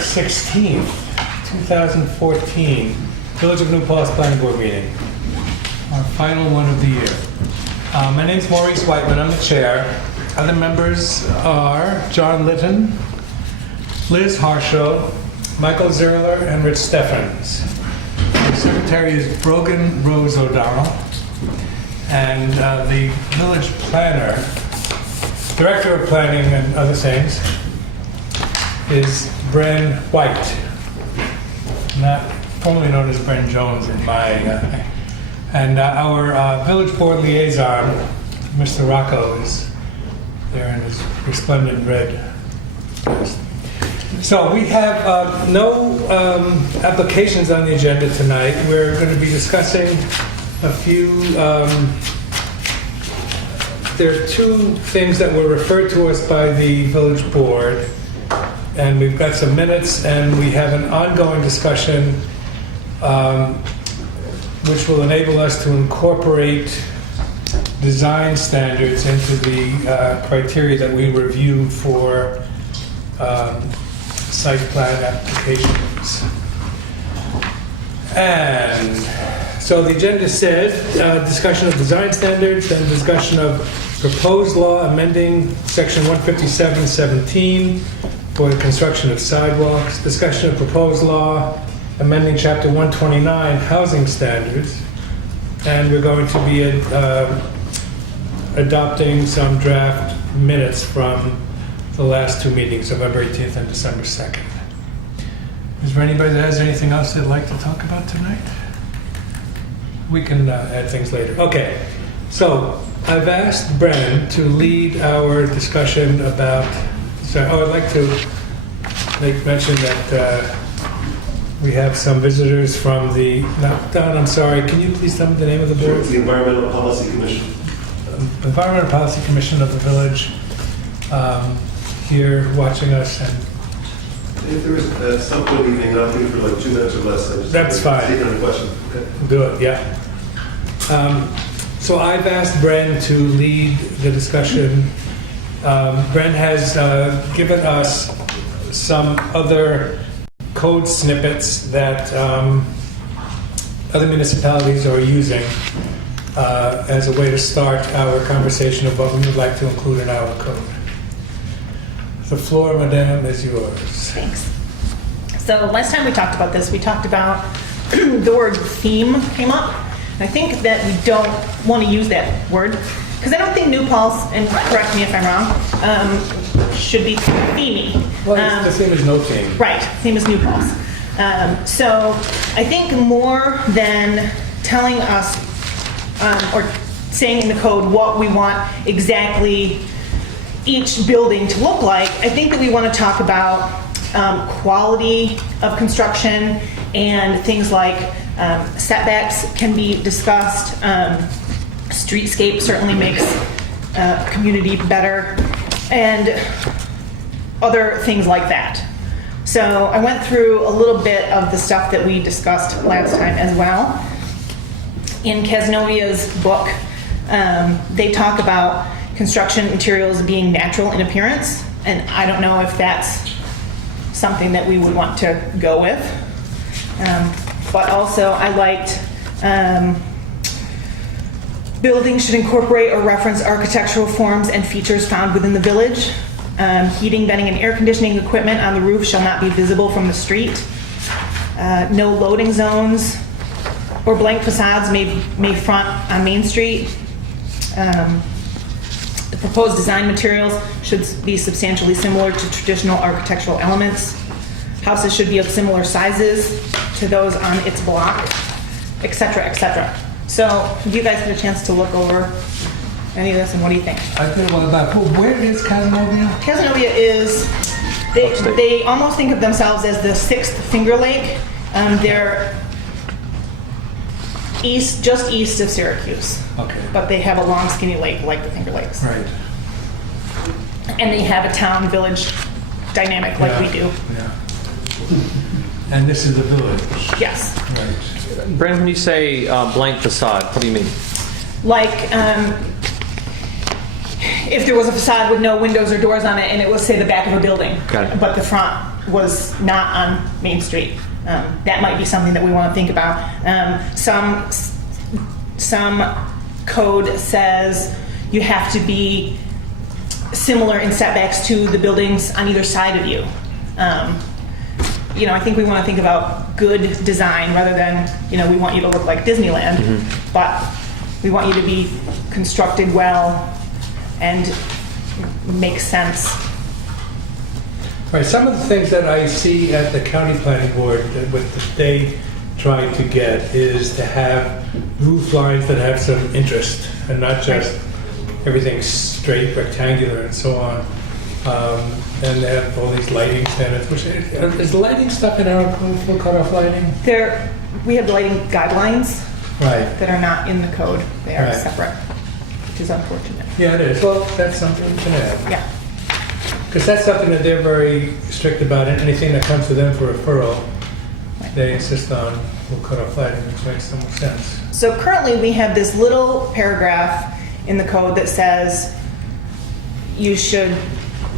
16th, 2014, Village of New Paltz Planning Board meeting. Our final one of the year. My name's Maurice Whiteman, I'm the chair. Other members are John Litton, Liz Harshaw, Michael Zerler, and Rich Steffens. The secretary is Brogan Rose O'Donnell, and the village planner, director of planning and other things, is Bren White, not formerly known as Bren Jones in my, and our village board liaison, Mr. Rocco, is there in his resplendent red vest. So we have no applications on the agenda tonight. We're going to be discussing a few, there are two things that were referred to us by the village board, and we've got some minutes, and we have an ongoing discussion which will enable us to incorporate design standards into the criteria that we review for site plan applications. And so the agenda said discussion of design standards, then discussion of proposed law amending section 157.17 for the construction of sidewalks, discussion of proposed law amending chapter 129 housing standards, and we're going to be adopting some draft minutes from the last two meetings, November 18th and December 2nd. Is there anybody that has anything else they'd like to talk about tonight? We can add things later. Okay, so I've asked Bren to lead our discussion about, I'd like to make mention that we have some visitors from the, Don, I'm sorry, can you please tell me the name of the board? Sure, it's the Environmental Policy Commission. Environmental Policy Commission of the village here watching us. And if there is at some point in the evening, I'll be for like 2 minutes or less. That's fine. Take on a question. Okay. Do it, yeah. So I've asked Bren to lead the discussion. Bren has given us some other code snippets that other municipalities are using as a way to start our conversation of what we would like to include in our code. The floor, Madame, is yours. Thanks. So last time we talked about this, we talked about the word theme came up. And I think that we don't want to use that word because I don't think New Paltz, and correct me if I'm wrong, should be themey. Well, the theme is no theme. Right, same as New Paltz. So I think more than telling us or saying in the code what we want exactly each building to look like, I think that we want to talk about quality of construction and things like setbacks can be discussed. Streetscape certainly makes community better, and other things like that. So I went through a little bit of the stuff that we discussed last time as well. In Casnovia's book, they talk about construction materials being natural in appearance, and I don't know if that's something that we would want to go with. But also I liked buildings should incorporate or reference architectural forms and features found within the village. Heating, venting, and air conditioning equipment on the roof shall not be visible from the street. No loading zones or blank facades may front on Main Street. The proposed design materials should be substantially similar to traditional architectural elements. Houses should be of similar sizes to those on its block, etc., etc. So, have you guys had a chance to look over any of this, and what do you think? I think about where is Casanova? Casanova is, they almost think of themselves as the sixth Finger Lake. They're just east of Syracuse. Okay. But they have a long, skinny lake like the Finger Lakes. Right. And they have a town-village dynamic like we do. Yeah. And this is the village. Yes. Right. Brandon, when you say blank facade, what do you mean? Like, if there was a facade with no windows or doors on it and it was, say, the back of a building, Got it. but the front was not on Main Street, that might be something that we want to think about. Some code says you have to be similar in setbacks to the buildings on either side of you. You know, I think we want to think about good design rather than, you know, we want you to look like Disneyland, but we want you to be constructed well and make sense. Right, some of the things that I see at the county planning board that they try to get is to have roof lines that have some interest and not just everything straight rectangular and so on. And they have all these lighting standards. Which is lighting stuff in our code, full cutoff lighting? We have lighting guidelines Right. that are not in the code. They are Right. separate, which is unfortunate. Yeah, it is. Well, that's something we can add. Yeah, Because that's something that they're very strict about. And anything that comes to them for referral, they insist on full cutoff lighting, which makes so much sense. so currently we have this little paragraph in the code that says you should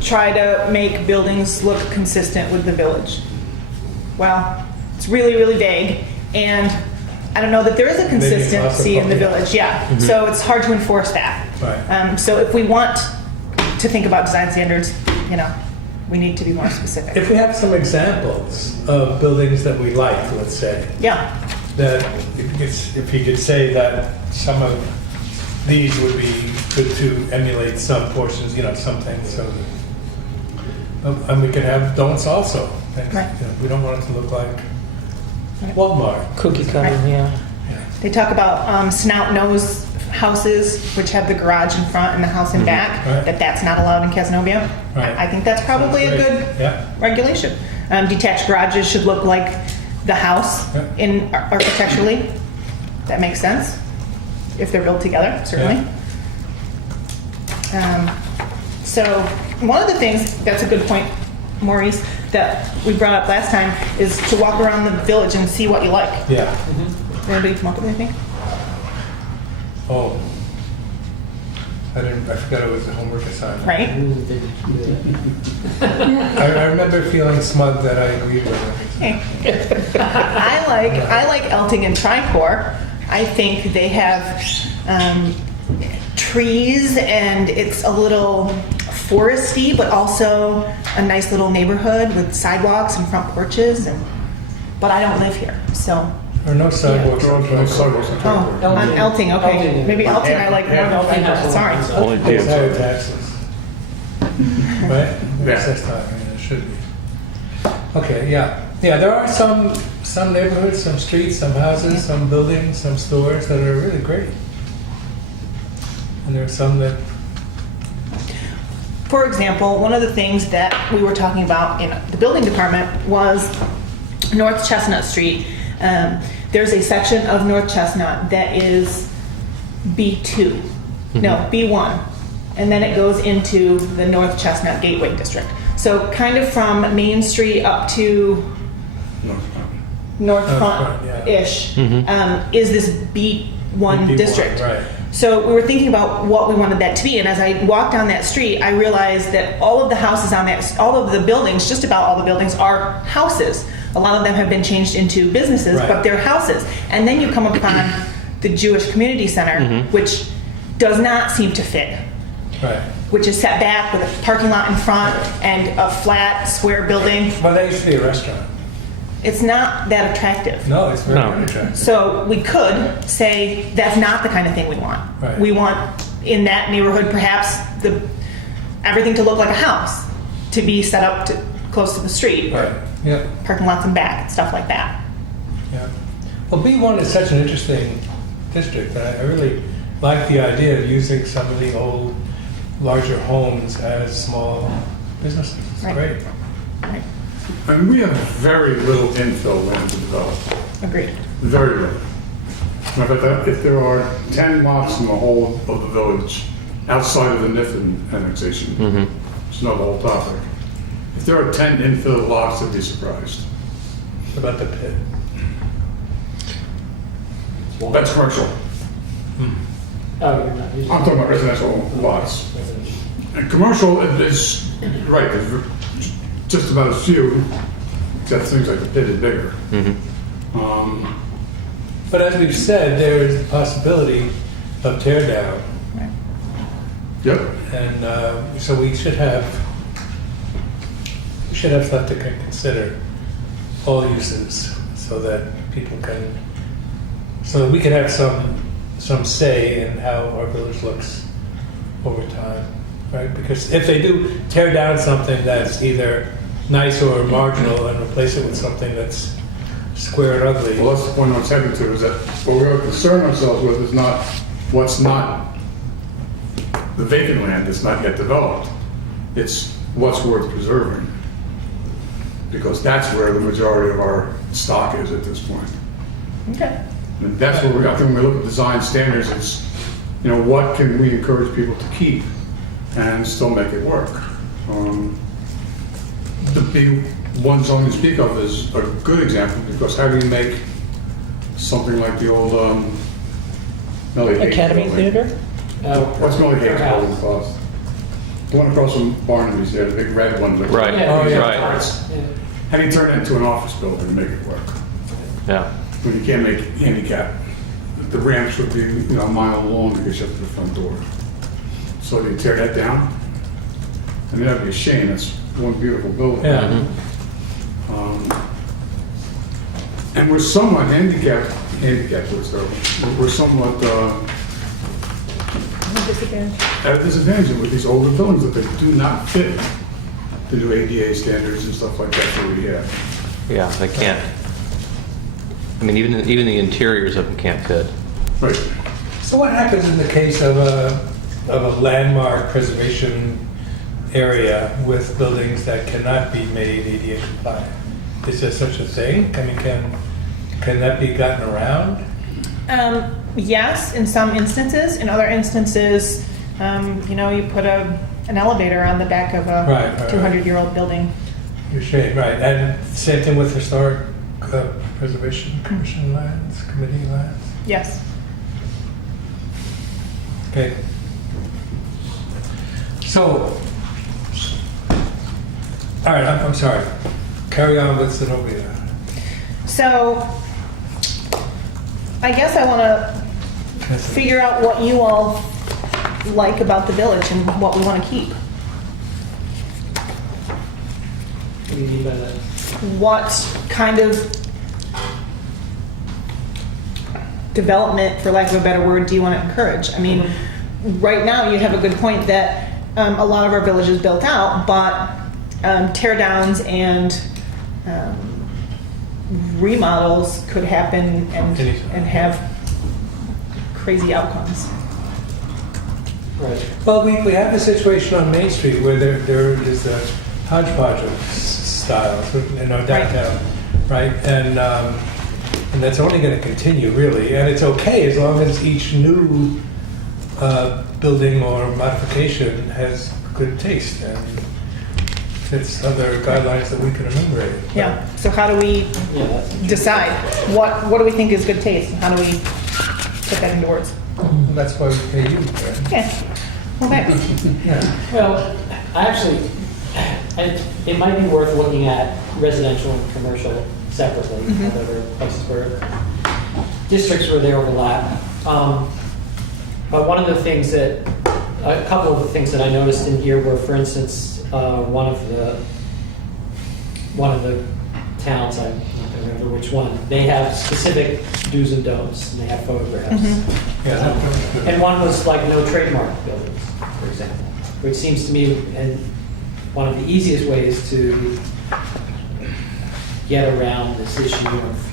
try to make buildings look consistent with the village. Well, it's really, really vague, and I don't know that there is a consistency in the village, yeah. So it's hard to enforce that. Right. So if we want to think about design standards, you know, we need to be more specific. If we have some examples of buildings that we like, let's say, Yeah, that if you could say that some of these would be good to emulate some portions, you know, some things, so that, and we can have don'ts also. Things, Right. you know, we don't want it to look like Walmart. Cookie cutter, Right. yeah. they talk about snout nose houses, which have the garage in front and the house in back, Right. that's not allowed in Casanova. Right. I think that's probably a Sounds good great. Yeah. regulation. Detached garages should look like the house Yeah. in architecturally. That makes sense, if they're built together, certainly. So one of the things, that's a good point, Maurice, that we brought up last time, is to walk around the village and see what you like. Yeah. Anybody come up with anything? Oh. I forgot it was a homework assignment. Right? I remember feeling smug that I agreed with everything. Hey. I like Elting and Tricor. I think they have trees and it's a little foresty, but also a nice little neighborhood with sidewalks and front porches. But I don't live here, so. Or no sidewalks. No sidewalks. Oh, on Elting, okay. Maybe Elting I like more than Elting, sorry. Only It's higher two. taxes. Right? Yeah. Assessed higher, I mean, it should be. Okay, yeah. Yeah, there are some neighborhoods, some streets, some houses, some buildings, some stores that are really great. And there are some that, For example, one of the things that we were talking about in the building department was North Chestnut Street. There's a section of North Chestnut that is B2, no, B1, and then it goes into the North Chestnut Gateway District. So kind of from Main Street up to North Front, Front-ish is this B1 B1, district. right. So we were thinking about what we wanted that to be, and as I walked down that street, I realized that all of the houses on that, all of the buildings, just about all the buildings are houses. A lot of them have been changed into businesses, Right. but they're houses. And then you come upon the Jewish Community Center, which does not seem to fit, right. which is set back with a parking lot in front and a flat, square building. Well, that used to be a restaurant. It's not that attractive. No, it's very No. attractive. So we could say that's not the kind of thing we want. Right. We want in that neighborhood perhaps everything to look like a house, to be set up close to the street, Right, yeah, parking lots in back, stuff like that. yeah. Well, B1 is such an interesting district, and I really like the idea of using some of the old, larger homes as small businesses. It's Right. great. Right. And we have very little infill land to develop, Agreed. very little. Matter of fact, if there are 10 lots in the whole of the village outside of the Niffen annexation, it's not the whole topic. If there are 10 infill lots, I'd be surprised. What about the pit? That's commercial. Oh, you're not. I'm talking about residential lots. And commercial is, right, there's just about as few, except things like the pit is bigger. Um, But as we've said, there is the possibility of tear down. Yep, And so we should have stuff to consider all uses so that people can, so that we can have some say in how our village looks over time, right? Because if they do tear down something that's either nice or marginal and replace it with something that's square and ugly. well, that's the point I was heading to, is that what we're concerned ourselves with is not what's not the vacant land that's not yet developed. It's what's worth preserving. Because that's where the majority of our stock is at this point. Okay. And that's where I think when we look at design standards, it's, what can we encourage people to keep and still make it work? The one zone you speak of is a good example, because how do you make something like the old Melly Hayes Academy building? Theater? What's Melly Hayes Fair building cost? The one across from Barnaby's there, the big red one. with- Right. Oh, yeah. Right. Yeah. How do you turn it into an office building and make it work? Yeah. When you can't make it handicap, the ramps would be, a mile long to get you up to the front door. So do you tear that down? I mean, that'd be a shame, it's one beautiful building. Yeah. And we're somewhat handicapped with though. We're somewhat at a disadvantage with these older buildings that they do not fit to do ADA standards and stuff like that that we have. Yeah, they can't. I mean, even the interiors of them can't fit. Right. So what happens in the case of a landmark preservation area with buildings that cannot be made ADA compliant? Is there such a thing? I mean, can that be gotten around? Yes, in some instances. In other instances, you put an elevator on the back of a Right. 200-year-old building. You're saying, right. And same thing with historic preservation commission lands, committee lands? Yes. Okay. So, all right, I'm sorry. Carry on with Zenobia. So, I guess I want to figure out what you all like about the village and what we want to keep. What do you mean by that? What kind of development, for lack of a better word, do you want to encourage? I mean, right now you have a good point that a lot of our village is built out, but tear downs and remodels could happen and have crazy outcomes. Right. Well, we have the situation on Main Street where there is a hodgepodge of styles in our downtown, right? And that's only going to continue, really. And it's okay as long as each new building or modification has good taste and fits other guidelines that we can enumerate. Yeah. So how do we Yeah, that's decide what do we think is good taste, and how do we put that into words? That's why we pay you, right? Okay. Okay. Yeah. Well, actually, it might be worth looking at residential and commercial separately, whether places where districts where they overlap. But one of the things a couple of the things that I noticed in here were, for instance, one of the towns, I'm not going to remember which one, they have specific do's and don'ts, and they have photographs. Yeah. And one was like no trademark buildings, for example, which seems to me and one of the easiest ways to get around this issue of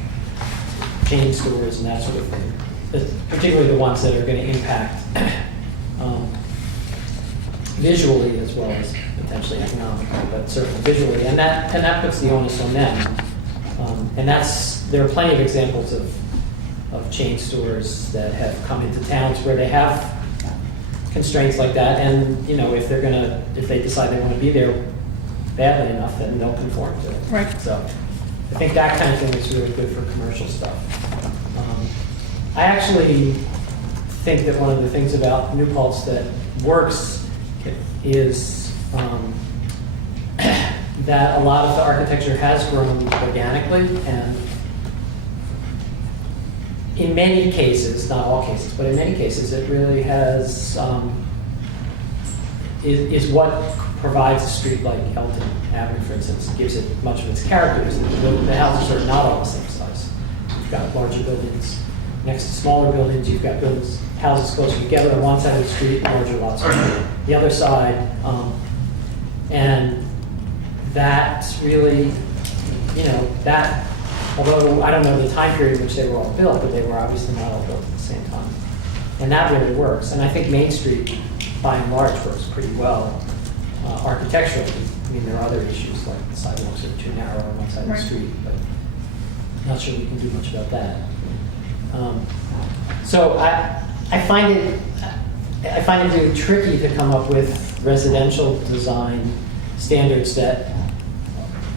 chain stores and that sort of thing, particularly the ones that are going to impact visually as well as potentially economically, but certainly visually, and that puts the onus on them. And there are plenty of examples of chain stores that have come into towns where they have constraints like that, and if they decide they want to be there badly enough, then they'll conform to it. Right. So I think that kind of thing is really good for commercial stuff. I actually think that one of the things about New Paltz that works is that a lot of the architecture has grown organically, and in many cases, not all cases, but in many cases, it really has, is what provides a street like Elton Avenue, for instance, gives it much of its character, is that the houses are not all the same size. You've got larger buildings next to smaller buildings, you've got buildings, houses closer together on one side of the street, larger lots on the other side. And that's really, that, although I don't know the time period in which they were all built, but they were obviously not all built at the same time. And that really works. And I think Main Street, by and large, works pretty well architecturally. I mean, there are other issues like the sidewalks are too narrow on one side of the Right. street, but not sure we can do much about that. So I find it really tricky to come up with residential design standards that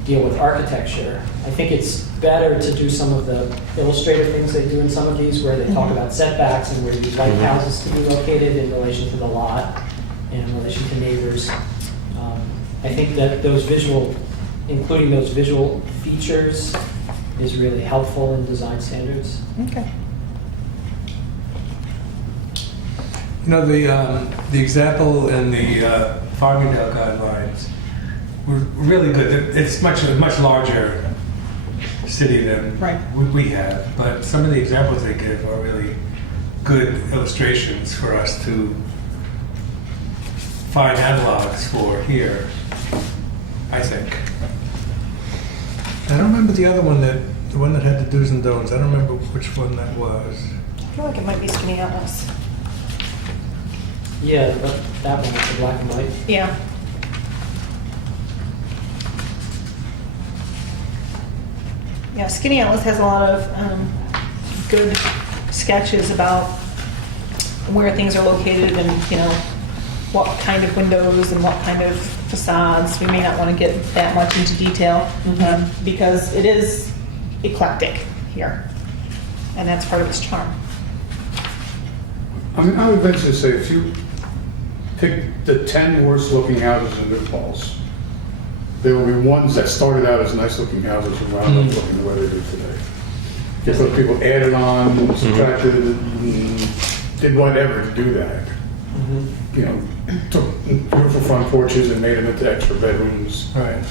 deal with architecture. I think it's better to do some of the illustrative things they do in some of these, where they talk about setbacks and where you'd like houses to be located in relation to the lot and in relation to neighbors. I think that including those visual features is really helpful in design standards. Okay. The example in the Farmingdale guidelines were really good. It's a much larger city than Right. we have, but some of the examples they give are really good illustrations for us to find analogs for here, I think. I don't remember the other one the one that had the do's and don'ts. I don't remember which one that was. I feel like it might be Skinny Atlas. Yeah, but that one is the black and white. Yeah. Yeah, Skinny Atlas has a lot of good sketches about where things are located and, what kind of windows and what kind of facades. We may not want to get that much into detail because it is eclectic here. And that's part of its charm. I mean, I would venture to say if you pick the 10 worst looking houses in New Paltz, there will be ones that started out as nice looking houses and wound up looking the way they do today. Because people added on, subtracted, did whatever to do that. Took beautiful front porches and made them into extra bedrooms. Right.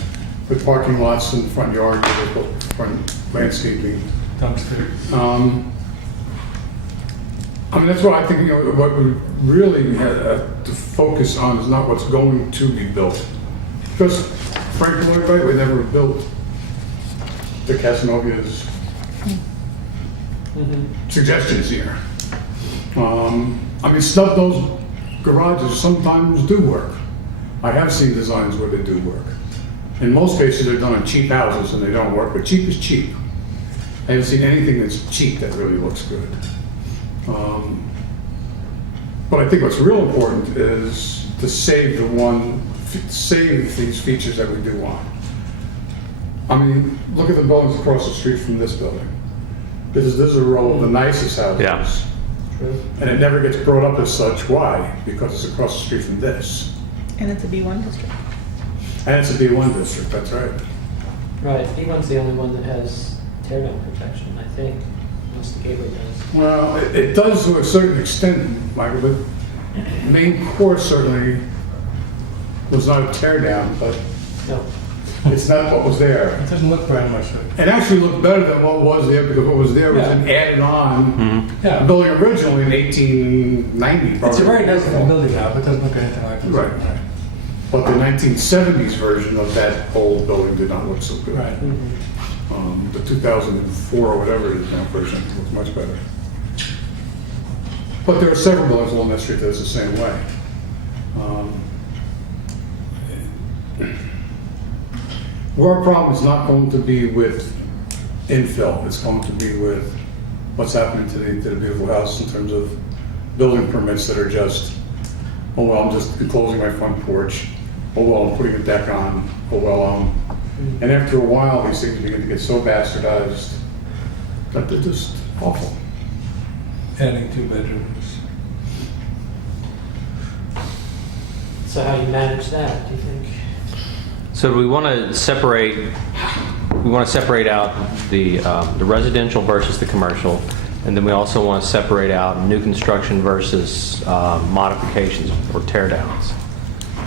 With parking lots in the front yard, with front landscaping. Dumpster. I mean, that's why I think, what we really have to focus on is not what's going to be built. Because frankly, Lloyd Wright would never have built the Casanovia's suggestions here. I mean, stuff, those garages sometimes do work. I have seen designs where they do work. In most cases, they're done on cheap houses and they don't work, but cheap is cheap. I haven't seen anything that's cheap that really looks good. But I think what's real important is to save these features that we do want. I mean, look at the buildings across the street from this building. This is a row of the nicest houses. Yeah. True. And it never gets brought up as such. Why? Because it's across the street from this. And it's a B1 district. And it's a B1 district, that's right. Right, B1's the only one that has teardown protection, I think, unless the gateway does. Well, it does to a certain extent, Michael, but main core certainly was not a tear down, but No. it's not what was there. It doesn't look very much like It actually looked better than what was there because what was there was an added on Yeah. building originally in 1890. It's a very probably. nice looking building now, but it doesn't look anything like this. Right. But the 1970s version of that old building did not look so good. Right. The 2004 or whatever it is now version looks much better. But there are several buildings along that street that's the same way. Our problem is not going to be with infill. It's going to be with what's happening to the beautiful house in terms of building permits that are just, oh, well, I'm just enclosing my front porch. Oh, well, I'm putting a deck on. Oh, well, and after a while, these things begin to get so bastardized that they're just awful. Adding 2 bedrooms. So how do you manage that, do you think? So do we want to separate, out the residential versus the commercial, and then we also want to separate out new construction versus modifications or tear downs.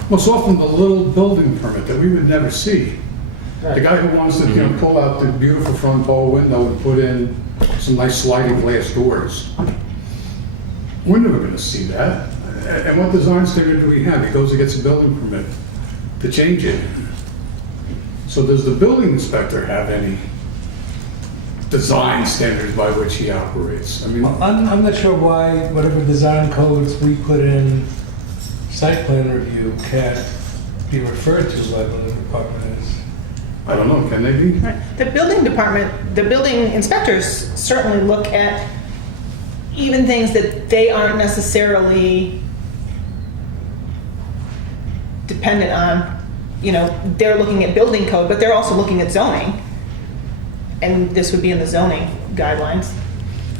Well, it's often the little building permit that we would never see. The Right. guy who wants to, pull out the beautiful front bow window and put in some nice sliding glass doors. We're never gonna see that. And what design standard do we have? He goes and gets a building permit to change it. So does the building inspector have any design standards by which he operates? I mean, I'm not sure why whatever design codes we put in site plan review can't be referred to by the department as. I don't know, can they be? Right. The building department, the building inspectors certainly look at even things that they aren't necessarily dependent on. They're looking at building code, but they're also looking at zoning. And this would be in the zoning guidelines.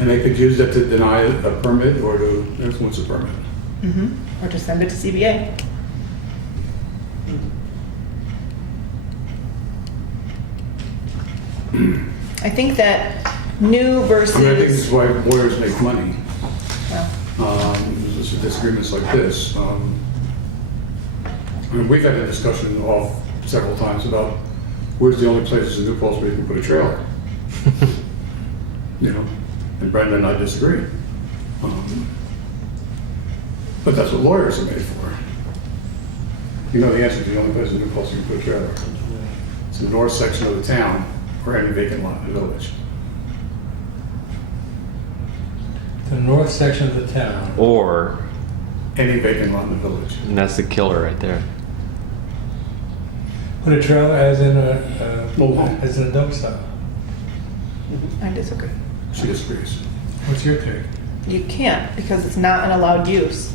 And they could use that to deny a permit or to influence a permit. Or to send it to CBA. I think that new versus. I mean, I think this is why lawyers make money. Well, There's disagreements like this. I mean, we've had a discussion off several times about where's the only places in New Paltz where you can put a trailer. And Brenda and I disagree. But that's what lawyers are made for. The answer to the only place in New Paltz you can put a trailer. It's the north section of the town or any vacant lot in the village. The north section of the town. Or, Any vacant lot in the village. and that's the killer right there. Put a trailer as in a Mobile home. as in a dump stop. I disagree. She disagrees. What's your take? You can't because it's not an allowed use.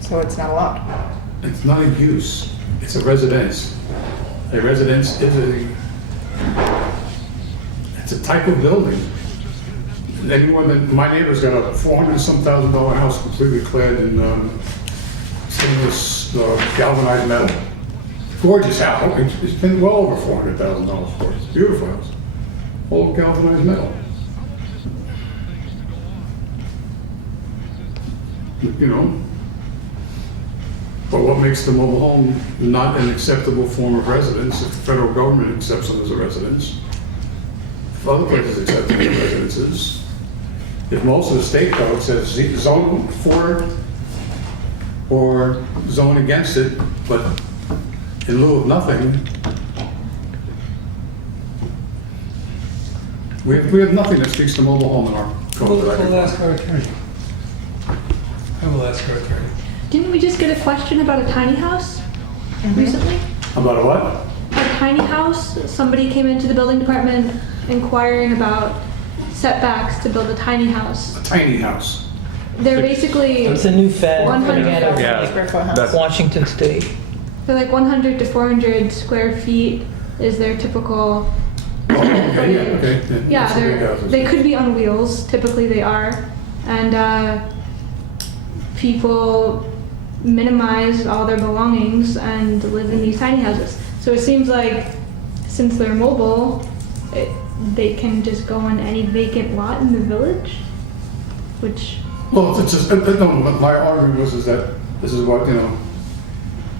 So it's not allowed. It's not a use, it's a residence. A residence is it's a type of building. My neighbor's got a $400-some thousand house completely clad in stainless galvanized metal. Gorgeous house, it's been well over $400,000 for it. It's a beautiful house. All galvanized metal. But what makes the mobile home not an acceptable form of residence if the federal government accepts them as a residence? If other places accept them as residences? If most of the state code says zone for it or zone against it, but in lieu of nothing, we have nothing that speaks to mobile home in our code. that I can We'll ask find. our attorney. I will ask our attorney. Didn't we just get a question about a tiny house recently? About a what? A tiny house? Somebody came into the building department inquiring about setbacks to build a tiny house. A tiny house. They're basically, It's a new fad 100 coming out of Yeah. Square foot house. That's- Washington State. they're like 100 to 400 square feet is their typical. Oh, okay, yeah, okay. Yeah, That's the big they're, houses. they could be on wheels. Typically, they are, and people minimize all their belongings and live in these tiny houses. So it seems like since they're mobile, they can just go on any vacant lot in the village, which Well, it's just, no, but my argument was is that this is what,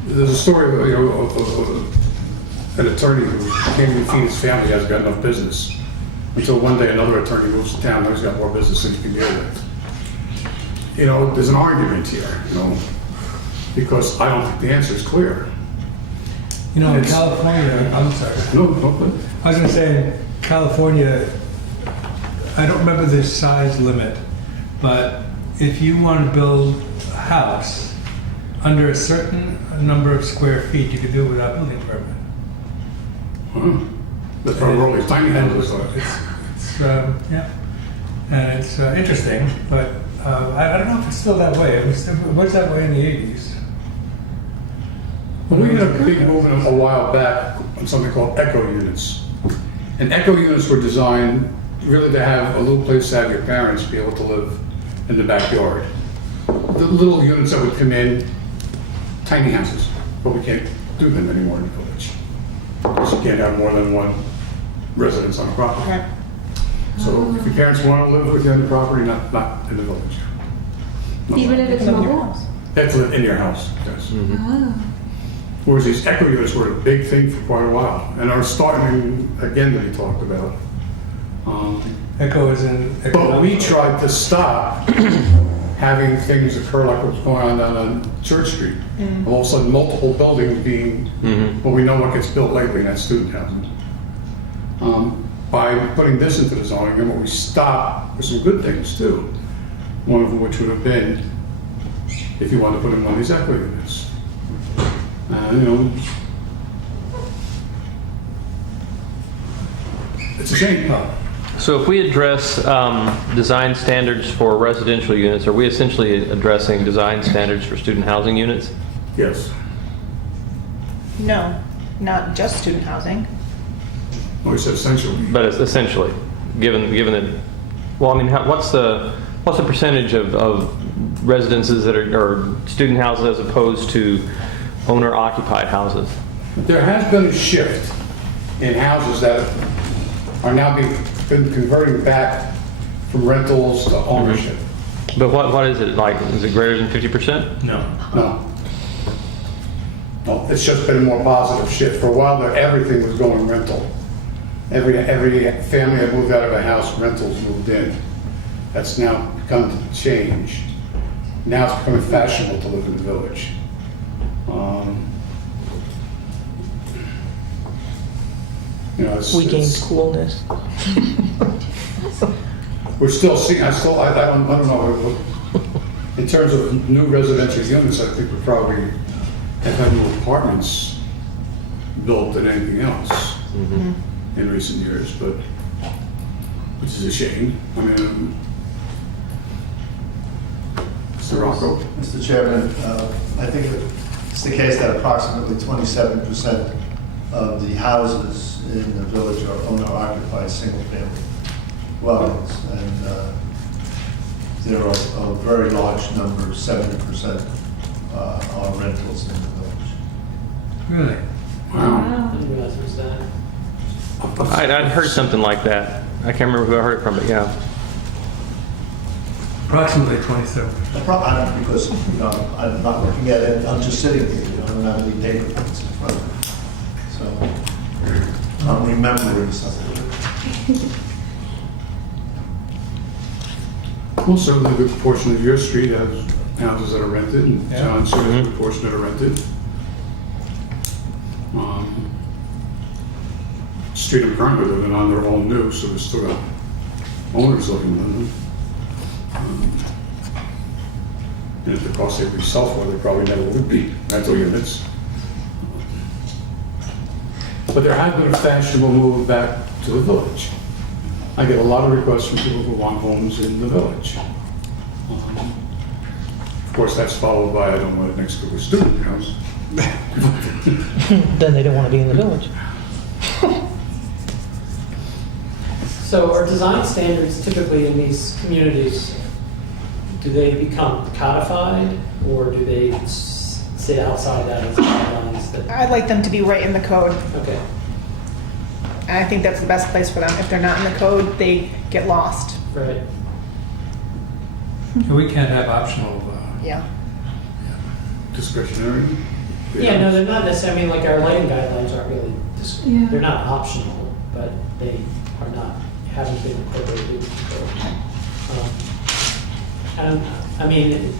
there's a story of an attorney who came to feed his family, hasn't got enough business. Until one day another attorney moves to town, now he's got more business than he can deal with. There's an argument here, because I don't think the answer is clear. In It's- California, I'm sorry. No, but I was going to say, in California, I don't remember the size limit, but if you want to build a house under a certain number of square feet, you can do it without building permit. that's probably all these tiny houses are. It's yeah, and it's interesting, but I don't know if it's still that way. It was that way in the 80s. Well, we had a big movement a while back on something called echo units. And echo units were designed really to have a little place to have your parents be able to live in the backyard. The little units that would come in, tiny houses, but we can't do them anymore in the village. Because you can't have more than one residence on a property. Right. So if your parents want to live with you on the property, not in the village. No. Even if it's Some of your mobile? house. That's in your house, yes. Oh. Whereas these echo units were a big thing for quite a while, and are starting again to be talked about. Echo is in. But we tried to stop having things occur like what was going on down on Church Street. All of a sudden, multiple buildings being, well, we know what gets built lately, and that's student housing. By putting this into the zoning, and what we stopped with some good things too. One of which would have been, if you want to put in one of these echo units. You know, it's a shame. So if we address design standards for residential units, are we essentially addressing design standards for student housing units? Yes. No, not just student housing. Well, we said essentially. But it's essentially, given that, well, I mean, what's the percentage of residences that are student houses as opposed to owner-occupied houses? There has been a shift in houses that are now been converting back from rentals to ownership. But what is it like? Is it greater than 50%? No. No. No, it's just been a more positive shift. For a while there, everything was going rental. Every family that moved out of a house, rentals moved in. That's now come to change. Now it's becoming fashionable to live in the village. You know, We gained it's- coolness. We're still seeing, I don't know, in terms of new residential units, I think we probably have had more apartments built than anything else in recent years, but, which is a shame. I mean, Mr. Rocco? Mr. Chairman, I think it's the case that approximately 27% of the houses in the village are owner-occupied, single-family dwellings, and there are a very large number, 70%, are rentals in the village. Really? Wow. I didn't realize it was that. I'd heard something like that. I can't remember who I heard it from, but yeah. Approximately 27. Because, you know, I'm not looking at it, I'm just sitting here, you know, I don't have any data points in front of me. So, I'm remembering something. Well, certainly a good portion of your street has houses that are rented, and Yeah. John's Street has a good portion that are rented. Street I'm currently living on, they're all new, so there's still got owners living in them. And if the cost they resell for, they probably never would be rental units. But there has been a fashionable move back to the village. I get a lot of requests from people who want homes in the village. Of course, that's followed by, I don't want it next to a student house. Then they don't want to be in the village. So are design standards typically in these communities, do they become codified or do they sit outside that as guidelines that, I'd like them to be right in the code. okay. And I think that's the best place for them. If they're not in the code, they get lost. Right. We can't have optional. Yeah. Discretionary. Yeah, no, they're not necessarily, I mean, like our lighting guidelines aren't really, Yeah. they're not optional, but they are not, haven't been incorporated into the code. And, I mean,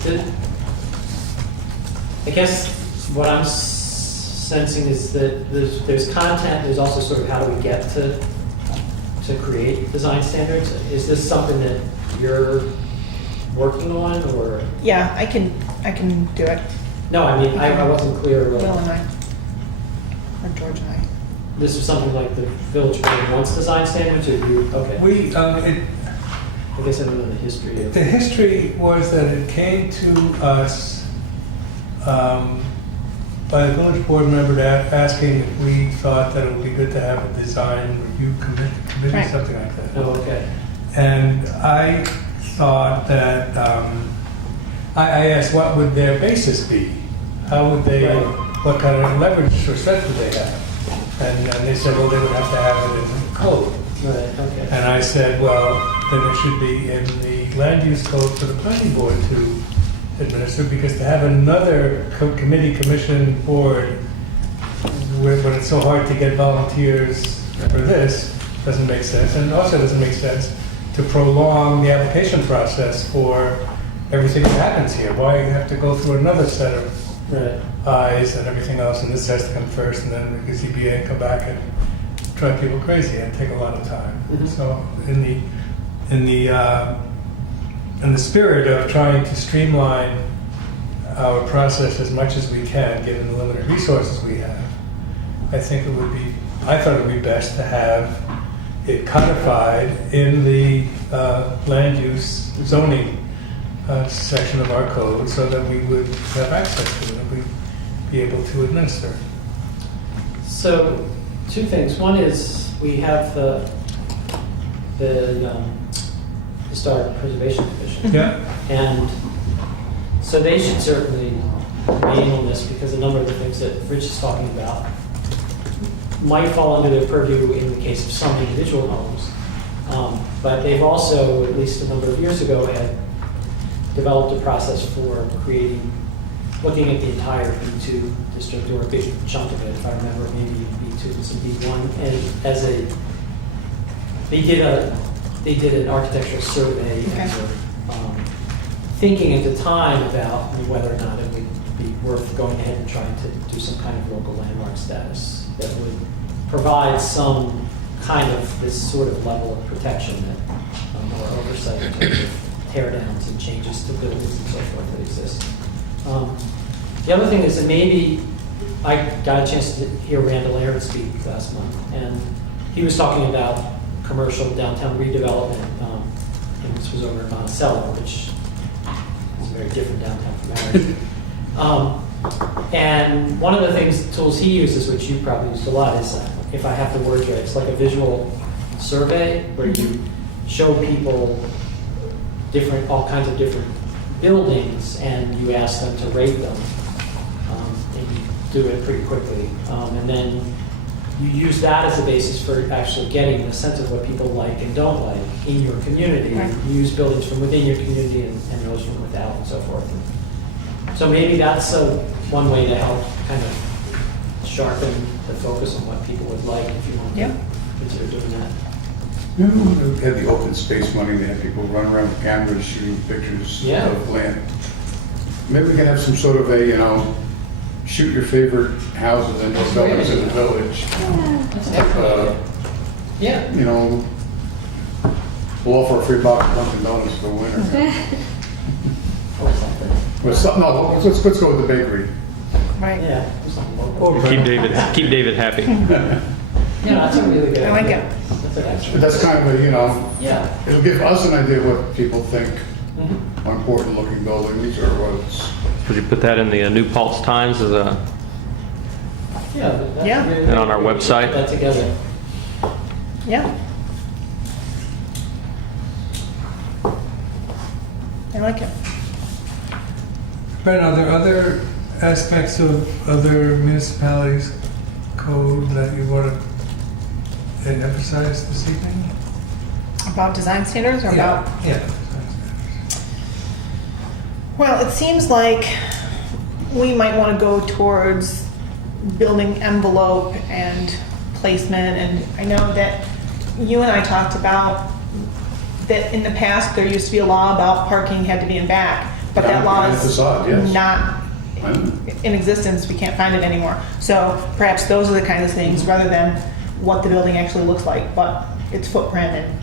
I guess what I'm sensing is that there's content, there's also sort of how do we get to create design standards? Is this something that you're working on, or? Yeah, I can do it. No, I mean, I wasn't clear. Will and I. Or George and I. This is something like the village board wants design standards, or you, okay. I guess I don't know the history of. The history was that it came to us by a village board member asking if we thought that it would be good to have a design review committee, Right. something like that. Oh, okay. And I thought that, I asked what would their basis be how would they, Right. what kind of leverage or strength would they have? And they said, well, they would have to have it in the code. Right, okay. And I said, well, then it should be in the land use code for the planning board to administer, because to have another committee, commission, board, when it's so hard to get volunteers for this, doesn't make sense. And it also doesn't make sense to prolong the application process for everything that happens here. Why have to go through another set of Right. eyes and everything else, and this has to come first, and then the ZBA can come back and drive people crazy and take a lot of time. Mhm. So in the spirit of trying to streamline our process as much as we can, given the limited resources we have, I thought it would be best to have it codified in the land use zoning section of our code, so that we would have access to it and we'd be able to administer. So, two things. One is, we have the Historic Preservation Commission. Yeah? And so they should certainly remain on this, because a number of the things that Rich is talking about might fall under their purview in the case of some individual homes. But they've also, at least a number of years ago, had developed a process for looking at the entire B2 district, or a big chunk of it, if I remember, maybe B2 and some B1. And they did an architectural survey, and were thinking at the time about whether or not it would be worth going ahead and trying to do some kind of local landmark status that would provide some kind of this sort of level of protection that, or oversight in terms of tear downs and changes to buildings and so forth that exist. The other thing is that maybe I got a chance to hear Randall Aaron speak last month, and he was talking about commercial downtown redevelopment, and this was over in Monticello, which is a very different downtown from ours. And one of the tools he uses, which you probably used a lot, is, if I have the words right, it's like a visual survey where you show people all kinds of different buildings, and you ask them to rate them, and you do it pretty quickly. And then you use that as a basis for actually getting a sense of what people like and don't like in your community. Right. You use buildings from within your community and those from without, and so forth. So maybe that's one way to help kind of sharpen the focus on what people would like, if you want to Yep. consider doing that. You know, when we had the open space money, they had people run around with cameras shooting pictures Yeah. of land. Maybe we can have some sort of a, shoot your favorite houses and your buildings in the village. Yeah. We'll offer a free box of Dunkin' Donuts for the winner. Or something. No, let's go with the bakery. Right. Yeah. Or something local. Keep David happy. Yeah, that's a really good idea. I like it. That's an But excellent. that's kind of a, Yeah. it'll give us an idea of what people think Mhm. are important looking buildings or what's. Would you put that in the New Paltz Times as a, Yeah. that's a Yeah. really And on our good way to website? Put that together. Yeah. I like it. Brent, are there other aspects of other municipalities' code that you want to emphasize this evening? About design standards or about? Yeah. Well, it seems like we might want to go towards building envelope and placement, and I know that you and I talked about that in the past, there used to be a law about parking had to be in back, but that law Behind the is facade, yes. not I know. in existence, we can't find it anymore. So perhaps those are the kind of things, rather than what the building actually looks like, but its footprint, and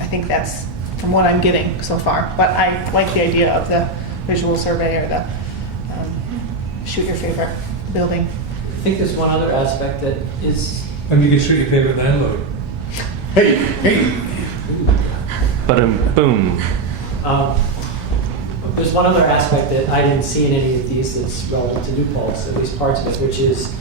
I think that's from what I'm getting so far. But I like the idea of the visual survey, or the shoot your favorite building. I think there's one other aspect that is, And you can shoot your favorite landlord. Hey, boom. there's one other aspect that I didn't see in any of these that's relevant to New Paltz, at least parts of it, which is,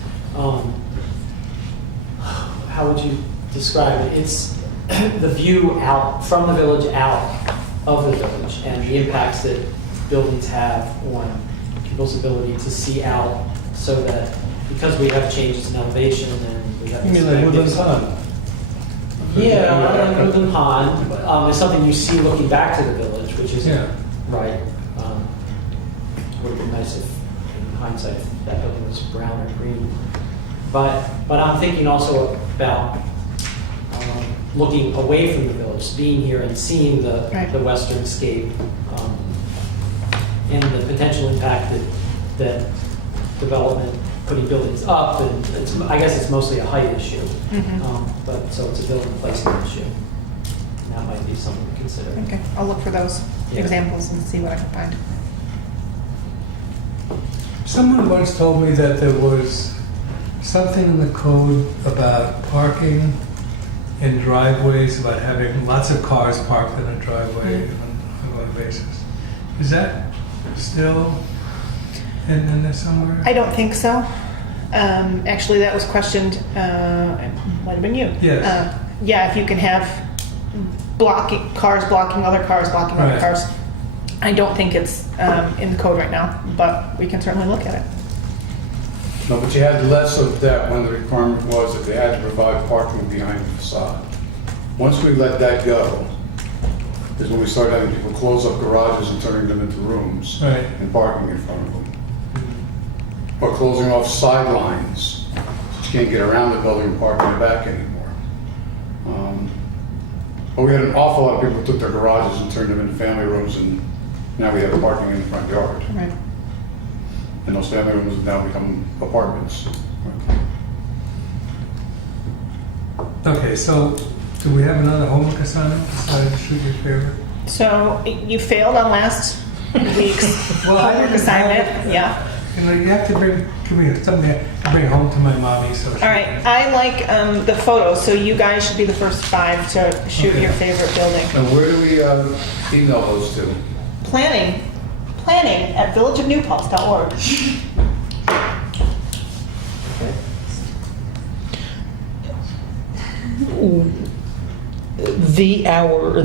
how would you describe it? It's the view out, from the village out of the village, and the impacts that buildings have on people's ability to see out, so that, because we have changes in elevation and we have. You mean like Woodland perspectives- Pond? Yeah, like Woodland Pond, is something you see looking back to the village, which is Yeah. right. Would have been nice if, in hindsight, that building was brown or green. But I'm thinking also about looking away from the village, being here and seeing Right. the western scape, and the potential impact that development, putting buildings up, and I guess it's mostly a height issue. But, so it's a building placement issue. And that might be something to consider. Okay, I'll look for those Yeah. examples and see what I can find. Someone once told me that there was something in the code about parking in driveways, about having lots of cars parked in a driveway on an ongoing basis. Is that still in there somewhere? I don't think so. Actually, that was questioned, it might have been you. Yes. Yeah, if you can have cars blocking other cars, blocking other Right. cars. I don't think it's in the code right now, but we can certainly look at it. No, but you had less of that when the requirement was that they had to provide parking behind the facade. Once we let that go, is when we started having people close up garages and turning them into rooms. Right. And parking in front of them. Or closing off sidelines, so you can't get around the building and park in the back anymore. But we had an awful lot of people who took their garages and turned them into family rooms, and now we have parking in the front yard. Right. And those family rooms have now become apartments. Okay, so do we have another homework assignment besides shoot your favorite? So you failed on last week's Well, I homework didn't assignment. have- Yeah. You know, you have to bring, come here, something to bring home to my mommy, so. All right. I like the photos, so you guys should be the first 5 to shoot Okay. your favorite building. And where do we email those to? Planning at villageofnewpulse.org. our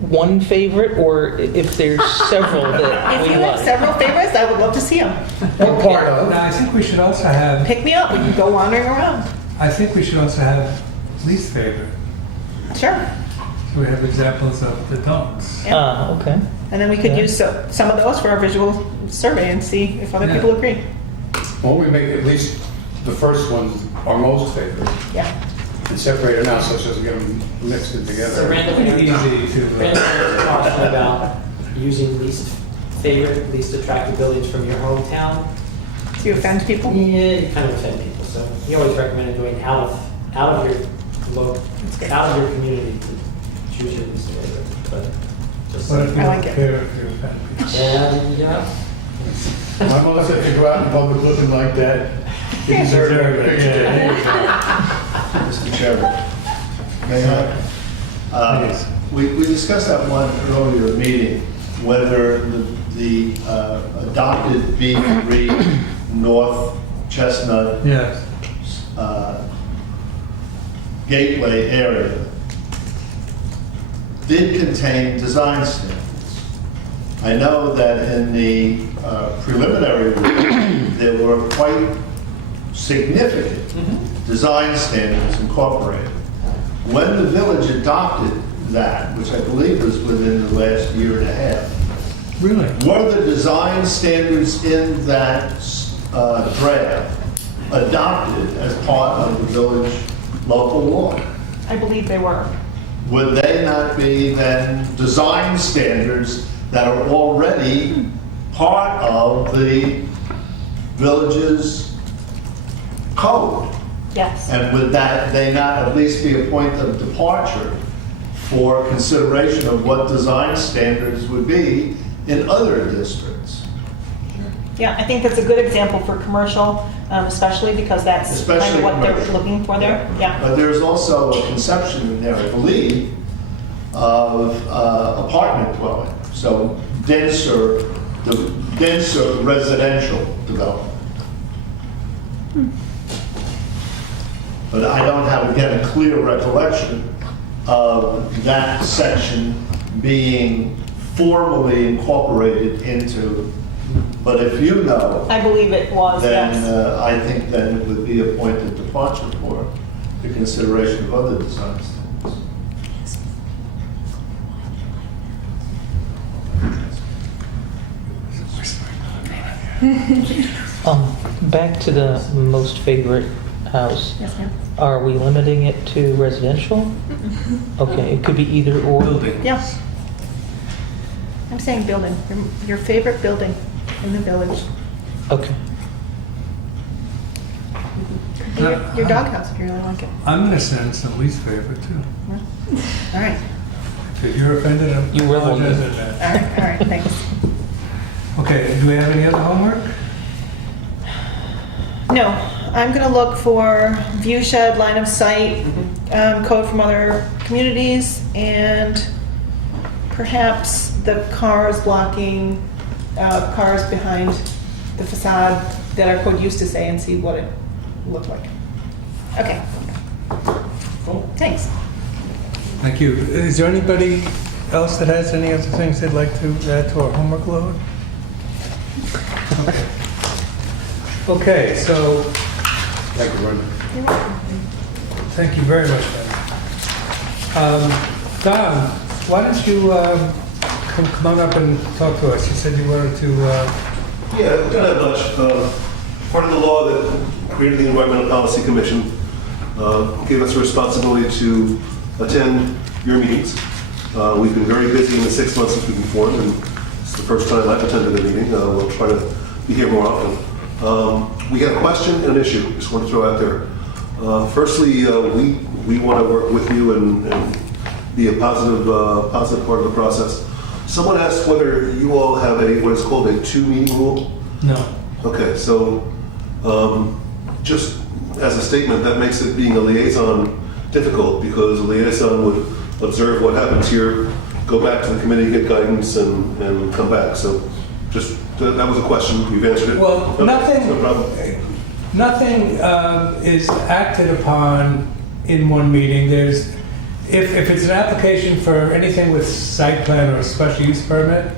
one favorite, or if there's several that If we you have like? several favorites, I would love to see them. What part of? Now, I think we should also have, Pick me up. We can go wandering around. I think we should also have least favorite. Sure. So we have examples of the don'ts. Okay. And then we could Yeah. use some of those for our visual survey and see if other Yeah. people agree. Won't we make at least the first ones our most favorite Yeah. and separate them out so it doesn't get them mixed in together? So Randall, Pretty easy to, Randall was talking about using least favorite, least attractive buildings from your hometown. Do you offend people? Yeah, you kind of offend people, so he always recommended going out of your out of your community to choose your least favorite. But just what if you I don't like it. care if you offend people? and yeah, My mother said if you go out in public looking like that, you deserve every picture. Mr. Chairman, may I? Yes. We discussed that one earlier meeting, whether the adopted B3 North Chestnut Yes. Gateway area did contain design standards. I know that in the preliminary review, there were quite significant design standards incorporated. When the village adopted that, which I believe was within the last year and a half, Really? were the design standards in that draft adopted as part of the village local law? I believe they were. Would they not be then design standards that are already part of the village's code? Yes. And would that, they not at least be a point of departure for consideration of what design standards would be in other districts? Yeah, I think that's a good example for commercial, especially because that's kind Especially of what they're commercial. looking for there. Yeah. But there's also a conception in there, I believe, of apartment dwelling, so denser residential development. But I don't have, again, a clear recollection of that section being formally incorporated into But if you know, I believe it was, then yes. I think then it would be a point of departure for the consideration of other design standards. Back to the most favorite house. Yes, ma'am. Are we limiting it to residential? Okay, it could be either or. Building. Yeah. I'm saying building, your favorite building in the village. Okay. Your doghouse, if you really like it. I'm gonna send some least favorite too. All right, If you're offended, I'm You will. apologizing in advance. all right, thanks. Okay, do we have any other homework? No, I'm gonna look for view shed, line of sight, code from other communities, and perhaps the cars blocking, cars behind the facade that our code used to say, and see what it looked like. Okay. Thanks. Thank you. Is there anybody else that has any other things they'd like to add to our homework load? Okay, so, Thank you, Brenda. thank you very much, Ben. Don, why don't you come on up and talk to us? You said you wanted to, Yeah, we don't have much. Part of the law that created the Environmental Policy Commission gave us a responsibility to attend your meetings. We've been very busy in the 6 months since we've been formed, and it's the first time I've attended a meeting. We'll try to be here more often. We had a question and an issue, just want to throw out there. Firstly, we want to work with you and be a positive part of the process. Someone asked whether you all have what is called a 2-meeting rule. no. Okay, so just as a statement, that makes it being a liaison difficult because a liaison would observe what happens here, go back to the committee, get guidance, and come back. So just, that was a question, you've answered it. Well, Okay, nothing, No problem. nothing is acted upon in one meeting. There's, if it's an application for anything with site plan or a special use permit,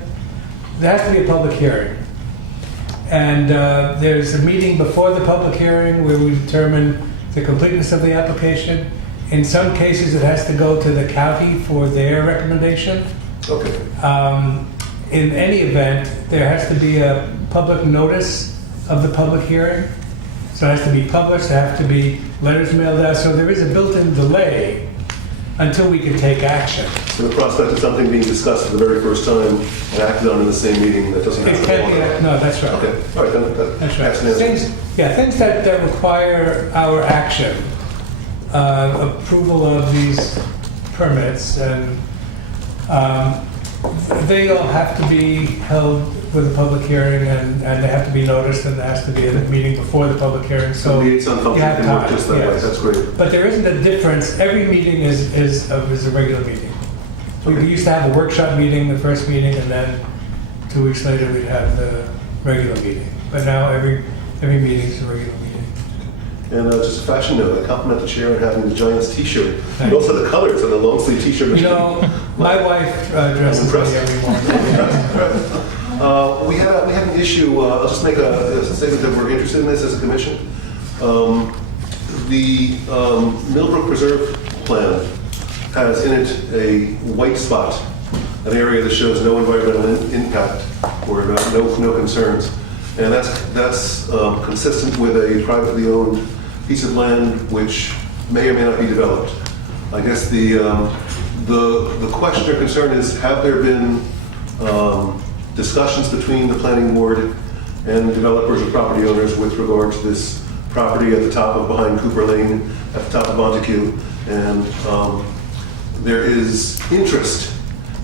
there has to be a public hearing. And there's a meeting before the public hearing where we determine the completeness of the application. In some cases, it has to go to the county for their recommendation. Okay, In any event, there has to be a public notice of the public hearing. So it has to be published, there have to be letters mailed out, so there is a built-in delay until we can take action. so the prospect of something being discussed for the very first time and acted on in the same meeting, that doesn't It happen. can't be, no, that's right. Okay, all right, then That's right. that's an answer. Things that require our action, approval of these permits, and they all have to be held with a public hearing, and they have to be noticed, and there has to be a meeting before the public hearing, so The liaison you function have can work time, just that way, yes. that's great. But there isn't a difference, every meeting is a regular meeting. We used to have a workshop meeting, the first meeting, and then 2 weeks later we'd have the regular meeting. But now every meeting is a regular meeting. And just a fashion note, I compliment the chair on having the Giants T-shirt. Thank And you. also the colors on the long sleeve T-shirt. You know, my wife dresses me every morning. We had an issue, I'll just make a statement that we're interested in this as a commission. The Millbrook Preserve Plan has in it a white spot, an area that shows no environmental impact or no concerns. And that's consistent with a privately owned piece of land which may or may not be developed. I guess the question or concern is, have there been discussions between the planning board and developers or property owners with regard to this property at the top of behind Cooper Lane, at the top of Montague? And there is interest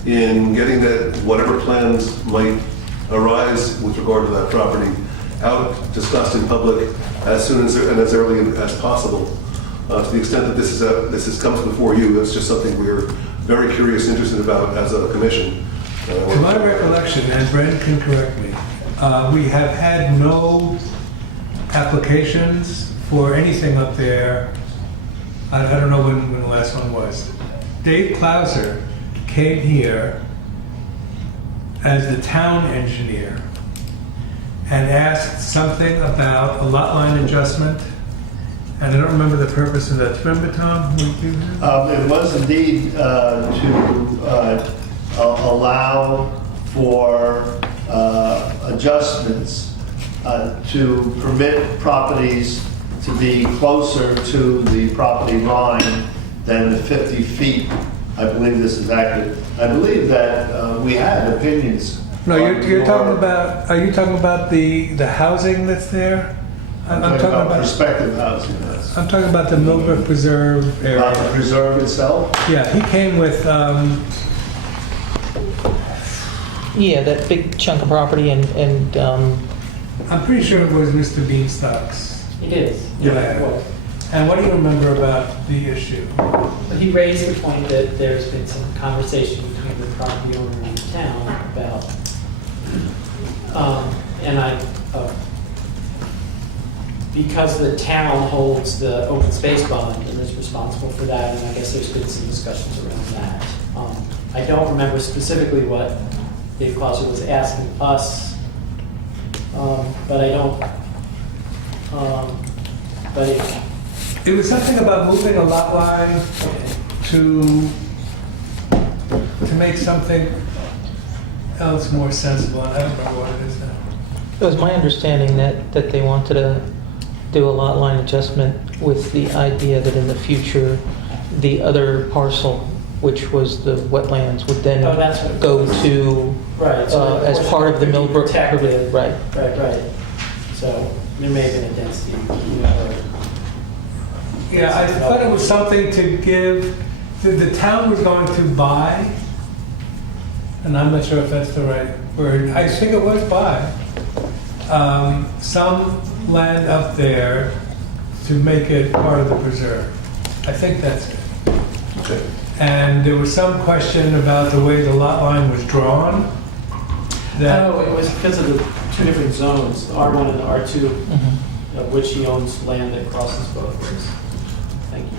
in getting that whatever plans might arise with regard to that property out, discussed in public as soon as and as early as possible. To the extent that this comes before you, that's just something we're very curious and interested about as a commission. To my recollection, and Brent can correct me, we have had no applications for anything up there. I don't know when the last one was. Dave Clauser came here as the town engineer and asked something about a lot line adjustment. And I don't remember the purpose of that. Do you remember, Tom? It was indeed to allow for adjustments to permit properties to be closer to the property line than the 50 feet. I believe this is accurate. I believe that we had opinions. No, you're talking about, are you talking about the housing that's there? I'm talking about prospective housing, yes. I'm talking about the Millbrook Preserve About the area. preserve itself? Yeah, he came with, Yeah, that big chunk of property and I'm pretty sure it was Mr. Beanstalk's. It is. Yeah. Well, And what do you remember about the issue? he raised the point that there's been some conversation between the property owner and the town about, because the town holds the open space bond and is responsible for that, and I guess there's been some discussions around that. I don't remember specifically what Dave Clauser was asking us, but I don't, but It was something about moving a lot line to make something else more sensible, and I don't remember what it is now. it was my understanding that they wanted to do a lot line adjustment with the idea that in the future, the other parcel, which was the wetlands, would then Oh, that's what it go was. to, Right. so the as portion part of the could be Millbrook. protected. Right. Right. So there may have been a density, Yeah, I thought it was something to give, the town was going to buy, and I'm not sure if that's the right word, I think it was buy, some land up there to make it part of the preserve. I think that's it. Okay. And there was some question about the way the lot line was drawn. That, No, it was because of the two different zones, the R1 and the R2, of which he owns land that crosses both ways. Thank you.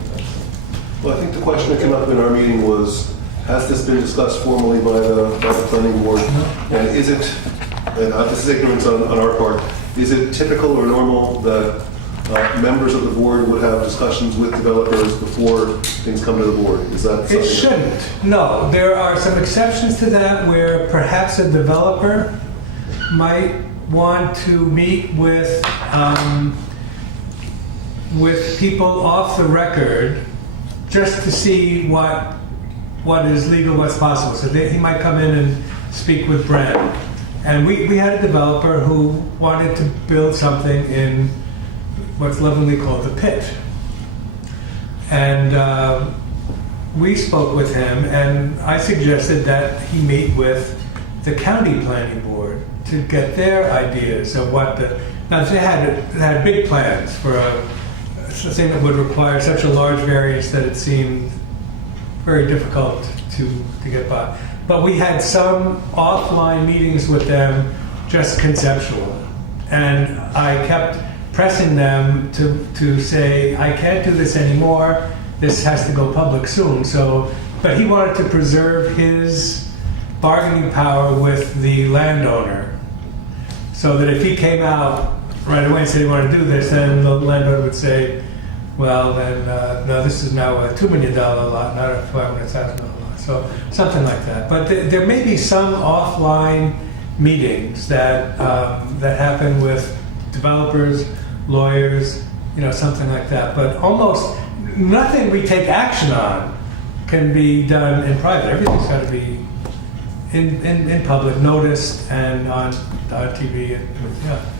Well, I think the question that came up in our meeting was, has this been discussed formally by the planning board? And is it, and this is ignorance on our part, is it typical or normal that members of the board would have discussions with developers before things come to the board? Is that something? it shouldn't. No, there are some exceptions to that where perhaps a developer might want to meet with people off the record just to see what is legal, what's possible. So he might come in and speak with Brent. And we had a developer who wanted to build something in what's lovingly called the Pit. And we spoke with him, and I suggested that he meet with the county planning board to get their ideas of what now they had big plans for a thing that would require such a large variance that it seemed very difficult to get by. But we had some offline meetings with them, just conceptual. And I kept pressing them to say, I can't do this anymore, this has to go public soon. So, but he wanted to preserve his bargaining power with the landowner, so that if he came out right away and said he wanted to do this, then the landowner would say, well, then, no, this is now a $2 million lot, not a $500,000 lot. So something like that. But there may be some offline meetings that that happen with developers, lawyers, something like that. But almost nothing we take action on can be done in private. Everything's got to be in public, noticed, and on TV.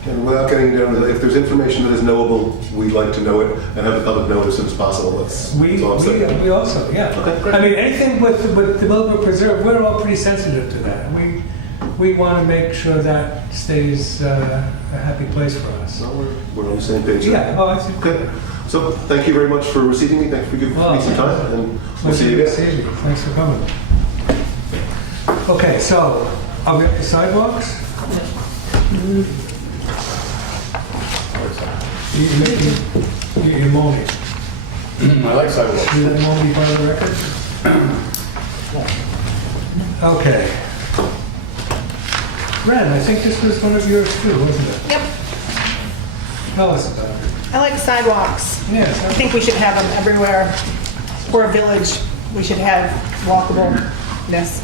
And without getting down to that, if there's information that is knowable, we'd like to know it and have the public know it as soon as possible. That's all I'm saying. We also, yeah. Okay, great. I mean, anything with Millbrook Preserve, we're all pretty sensitive to that. We want to make sure that stays a happy place for us. So we're on the same page. Yeah, oh, I see. Okay. So thank you very much for receiving me. Thank you for giving me some time, and we'll see you again. Thanks for coming. Okay, so are we up to sidewalks? You're moaning. I like sidewalks. Is that moaning part of the record? Okay. Ren, I think this was one of yours too, wasn't it? Yep, Tell us about it. I like sidewalks. Yes. I think we should have them everywhere. We're a village, we should have walkableness.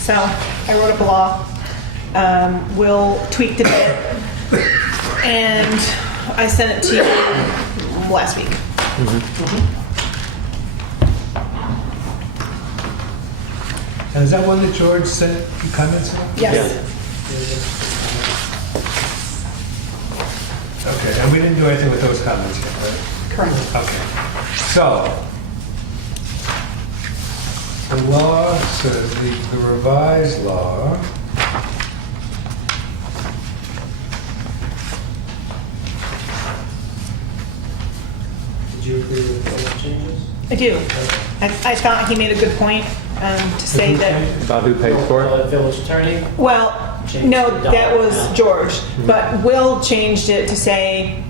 So I wrote up a law. Will tweaked it a bit. And I sent it to you last week. And is that one that George sent you comments on? Yes. Okay, and we didn't do anything with those comments yet, right? Correct. Okay. So, the law says, the revised law, Did you agree with those changes? I do. I thought he made a good point to say that, About who pays for it? Village attorney? well, Changed no, the that dollar was amount. George. But Will changed it to say,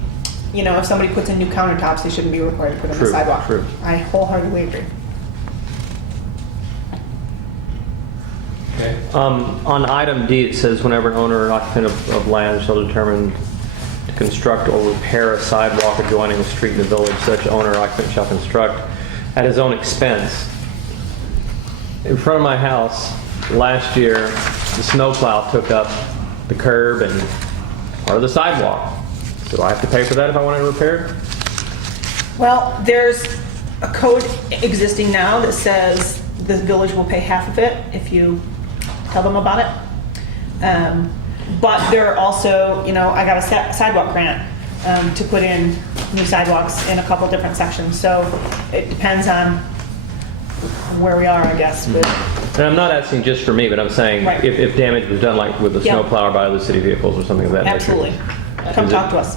you know, if somebody puts in new countertops, they shouldn't be required to put in True, the sidewalk. true. I wholeheartedly agree. okay, On item D, it says whenever an owner or occupant of land shall determine to construct or repair a sidewalk adjoining a street in the village, such owner or occupant shall construct at his own expense. In front of my house, last year, the snowplow took up the curb and part of the sidewalk. Do I have to pay for that if I want to repair it? Well, there's a code existing now that says the village will pay half of it if you tell them about it. But there are also, you know, I got a sidewalk grant to put in new sidewalks in a couple different sections. So it depends on where we are, I guess. But And I'm not asking just for me, but I'm saying Right. if damage was done like with a Yeah. snowplow or by other city vehicles or something of that nature. absolutely. Come Is it- talk to us.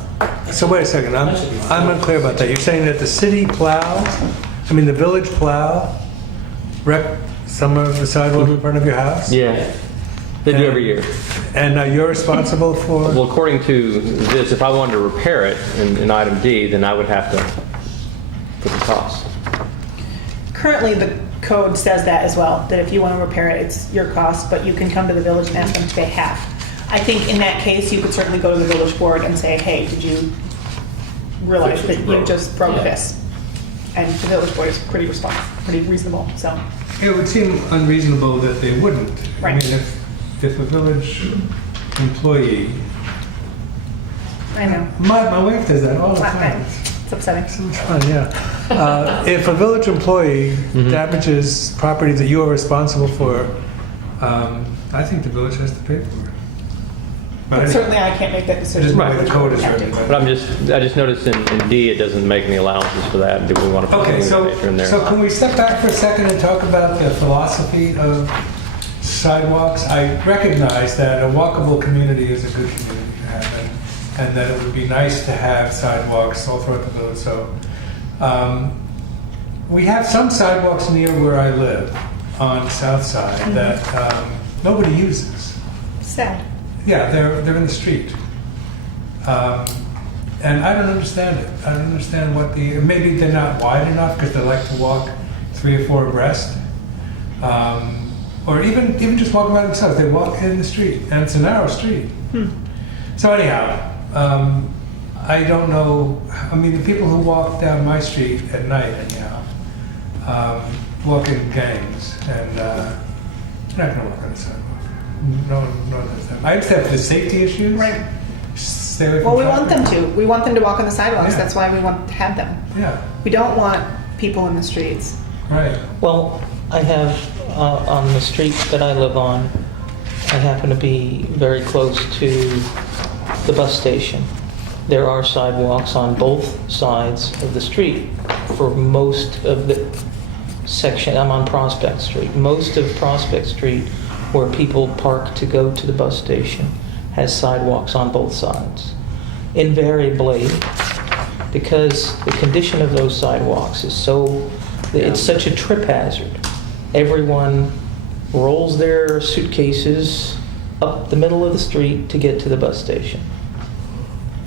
so wait a second, I'm unclear about that. You're saying that the city plows, I mean, the village plow, wreck some of the sidewalk in front of your house? Yeah, they do every year. And you're responsible for? Well, according to this, if I wanted to repair it in item D, then I would have to put the cost. Currently, the code says that as well, that if you want to repair it, it's your cost, but you can come to the village and ask them to pay half. I think in that case, you could certainly go to the village board and say, hey, did you realize that you just broke Yeah. this? And the village board is pretty reasonable, so. It would seem unreasonable that they wouldn't. I Right. mean, if a village employee, I know. my wife does that all the Right. time. It's upsetting. It's fun, yeah. If a village employee damages property that you are responsible for, I think the village has to pay for it. But anyway, Certainly, I can't make that it decision. isn't the way the code is Have written. to. But I just noticed in D, it doesn't make any allowances for that. Do we want to put Okay, something nature in there? so can we step back for a second and talk about the philosophy of sidewalks? I recognize that a walkable community is a good community to have, and that it would be nice to have sidewalks all throughout the village. So we have some sidewalks near where I live on the south side that nobody uses. Sad. Yeah, they're in the street. And I don't understand it. I don't understand maybe they're not wide enough because they like to walk 3 or 4 abreast. Or even just walk by themselves. They walk in the street, and it's a narrow street. So anyhow, I don't know, I mean, the people who walk down my street at night anyhow, walk in gangs, and they're not gonna walk on the sidewalk. No one does that. I understand for the safety issues. Right. Stay away from Well, we want them traffic. to. We want them to walk on the sidewalks. Yeah. That's why we want to have them. Yeah, We don't want people in the streets. right. Well, I have, on the street that I live on, I happen to be very close to the bus station. There are sidewalks on both sides of the street for most of the section. I'm on Prospect Street. Most of Prospect Street, where people park to go to the bus station, has sidewalks on both sides. Invariably, because the condition of those sidewalks is it's such a trip hazard. Everyone rolls their suitcases up the middle of the street to get to the bus station.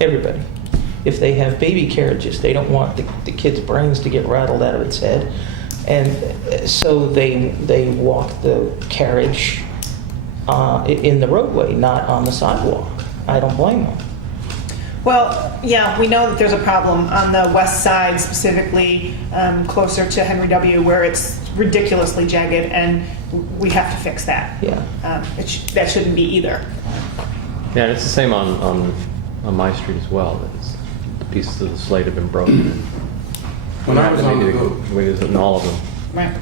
Everybody. If they have baby carriages, they don't want the kid's brains to get rattled out of its head. And so they walk the carriage in the roadway, not on the sidewalk. I don't blame them. Well, yeah, we know that there's a problem on the west side, specifically closer to Henry W., where it's ridiculously jagged, and we have to fix that. Yeah. That shouldn't be either. Yeah, and it's the same on my street as well. The pieces of the slate have been broken. When I was on the We did it in all of them. Right.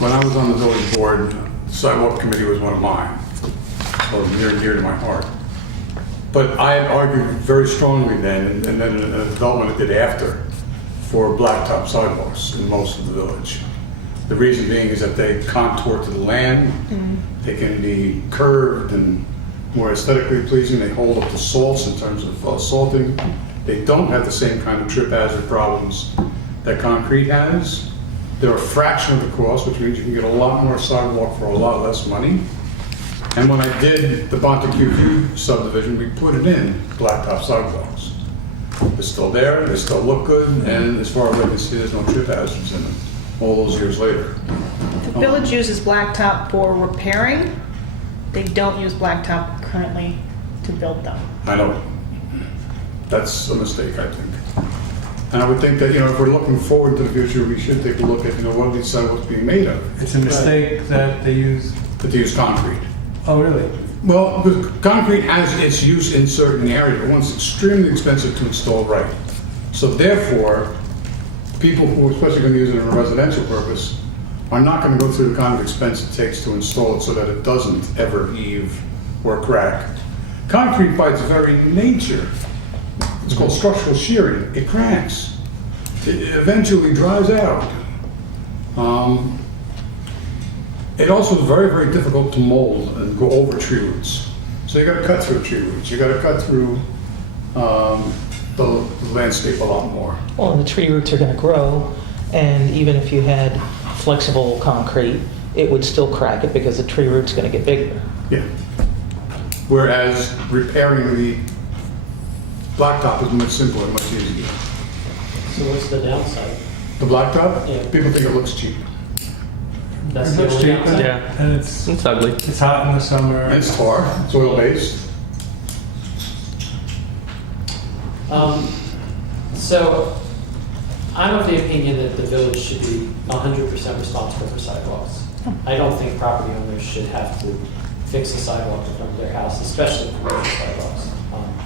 When I was on the village board, the sidewalk committee was one of mine, so near and dear to my heart. But I had argued very strongly then, and then a development it did after, for blacktop sidewalks in most of the village. The reason being is that they contour to the land, they can be curved and more aesthetically pleasing, they hold up the salts in terms of salting. They don't have the same kind of trip hazard problems that concrete has. They're a fraction of the cost, which means you can get a lot more sidewalk for a lot less money. And when I did the Bonteque subdivision, we put it in blacktop sidewalks. They're still there, they still look good, and as far as I can see, there's no trip hazards in them all those years later. The village uses blacktop for repairing. They don't use blacktop currently to build them. I know. That's a mistake, I think. And I would think that, if we're looking forward to the future, we should take a look at, what are these sidewalks being made of? It's a mistake that they use. That they use concrete. Oh, really? Well, because concrete has its use in certain areas, but it's extremely expensive to install right. So therefore, people who are especially going to use it in a residential purpose are not going to go through the kind of expense it takes to install it so that it doesn't ever heave or crack. Concrete, by its very nature, it's called structural shearing. It cracks. It eventually dries out. It also is very, very difficult to mold and go over tree roots. So you got to cut through tree roots. You got to cut through the landscape a lot more. Well, and the tree roots are going to grow, and even if you had flexible concrete, it would still crack it because the tree root's going to get bigger. Yeah. Whereas repairing the blacktop is much simpler and much easier. So what's the downside? The blacktop, Yeah. people think it looks cheap. That's It the looks only cheap, downside? Yeah. and it's ugly. it's hot in the summer. And it's tar, it's oil-based. So I'm of the opinion that the village should be 100% responsible for sidewalks. I don't think property owners should have to fix a sidewalk in front of their house, especially commercial sidewalks.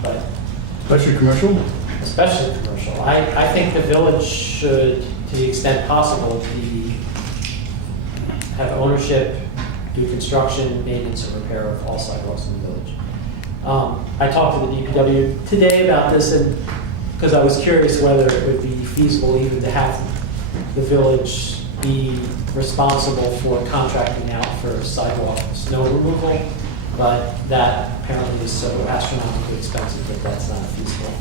But Especially commercial. especially commercial. I think the village should, to the extent possible, have ownership, do construction, maintenance, and repair of all sidewalks in the village. I talked to the DPW today about this, and because I was curious whether it would be feasible even to have the village be responsible for contracting out for sidewalk snow removal, but that apparently is so astronomically expensive that that's not feasible.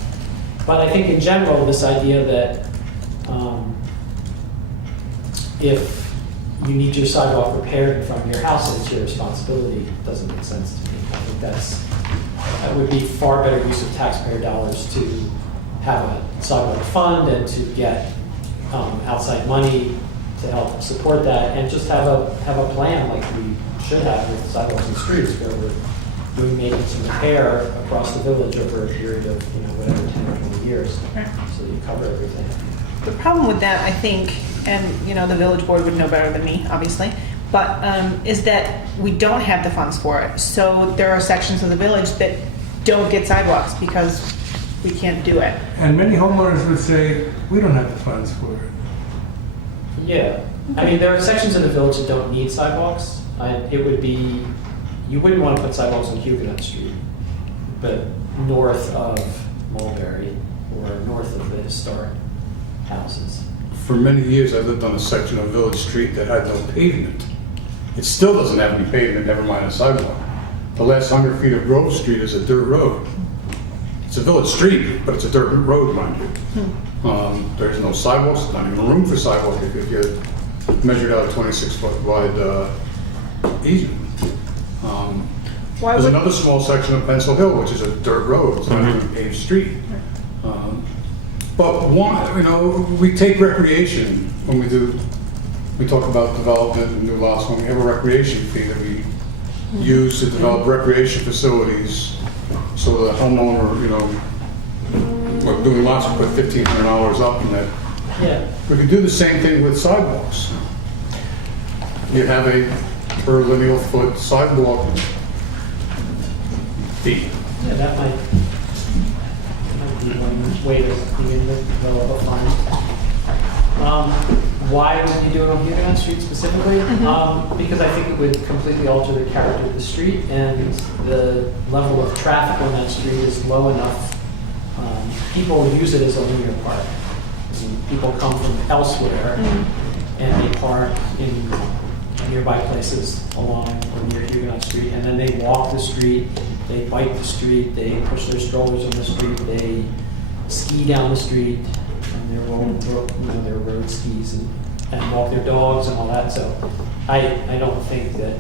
But I think in general, this idea that if you need your sidewalk repaired in front of your house and it's your responsibility, doesn't make sense to me. I think that would be far better use of taxpayer dollars to have a sidewalk fund and to get outside money to help support that, and just have a plan like we should have with sidewalks and streets, where we're doing maintenance and repair across the village over a period of, whatever, 10 or 20 years, so that you cover everything. The problem with that, I think, and the village board would know better than me, obviously, but is that we don't have the funds for it. So there are sections of the village that don't get sidewalks because we can't do it. And many homeowners would say, we don't have the funds for it. Yeah, I mean, there are sections of the village that don't need sidewalks. You wouldn't want to put sidewalks on Huguenot Street, but north of Mulberry or north of the historic houses. For many years, I lived on a section of Village Street that had no pavement. It still doesn't have any pavement, never mind a sidewalk. The last 100 feet of Grove Street is a dirt road. It's a village street, but it's a dirt road, mind you. There's no sidewalks, not even room for sidewalks if you measured out a 26-foot wide easement. Why There's would, another small section of Pencil Hill, which is a dirt road, it's not even a paved street. But we take recreation when we talk about development and new lots, when we have a recreation fee that we used to develop recreation facilities, so the homeowner, we're doing lots, we put $1,500 up in that. Yeah. We could do the same thing with sidewalks. You have a per lineal foot sidewalk fee. Yeah, that might be one way to begin to develop a fund. Why would you do it on Huguenot Street specifically? Because I think it would completely alter the character of the street, and the level of traffic on that street is low enough. People use it as a linear park. I mean, people come from elsewhere and they park in nearby places along or near Huguenot Street, and then they walk the street, they bike the street, they push their strollers on the street, they ski down the street, and they're rolling, their road skis and walk their dogs and all that. So I don't think that,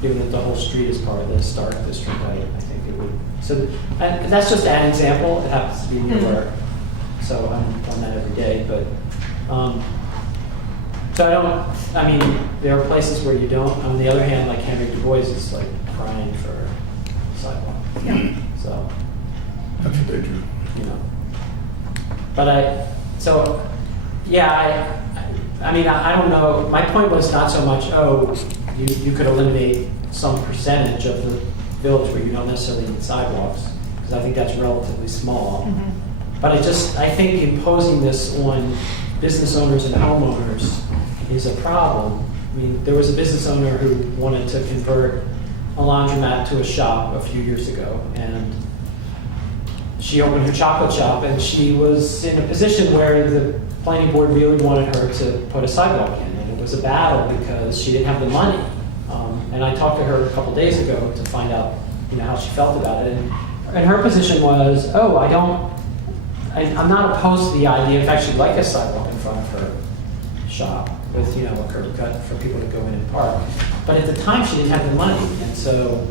given that the whole street is part of the Stark District, I think it would. So and that's just an example. It happens to be near where, so I'm on that every day. But so I mean, there are places where you don't. On the other hand, like Henry Du Bois is like crying for a sidewalk. Yeah. So, That's what they do. But I mean, I don't know. My point was not so much, you could eliminate some percentage of the village where you don't necessarily need sidewalks, because I think that's relatively small. But I think imposing this on business owners and homeowners is a problem. I mean, there was a business owner who wanted to convert a laundromat to a shop a few years ago, and she opened her chocolate shop, and she was in a position where the planning board really wanted her to put a sidewalk in, and it was a battle because she didn't have the money. And I talked to her a couple days ago to find out, how she felt about it, and her position was, I'm not opposed to the idea. In fact, she'd like a sidewalk in front of her shop with, a curb cut for people to go in and park. But at the time, she didn't have the money, and so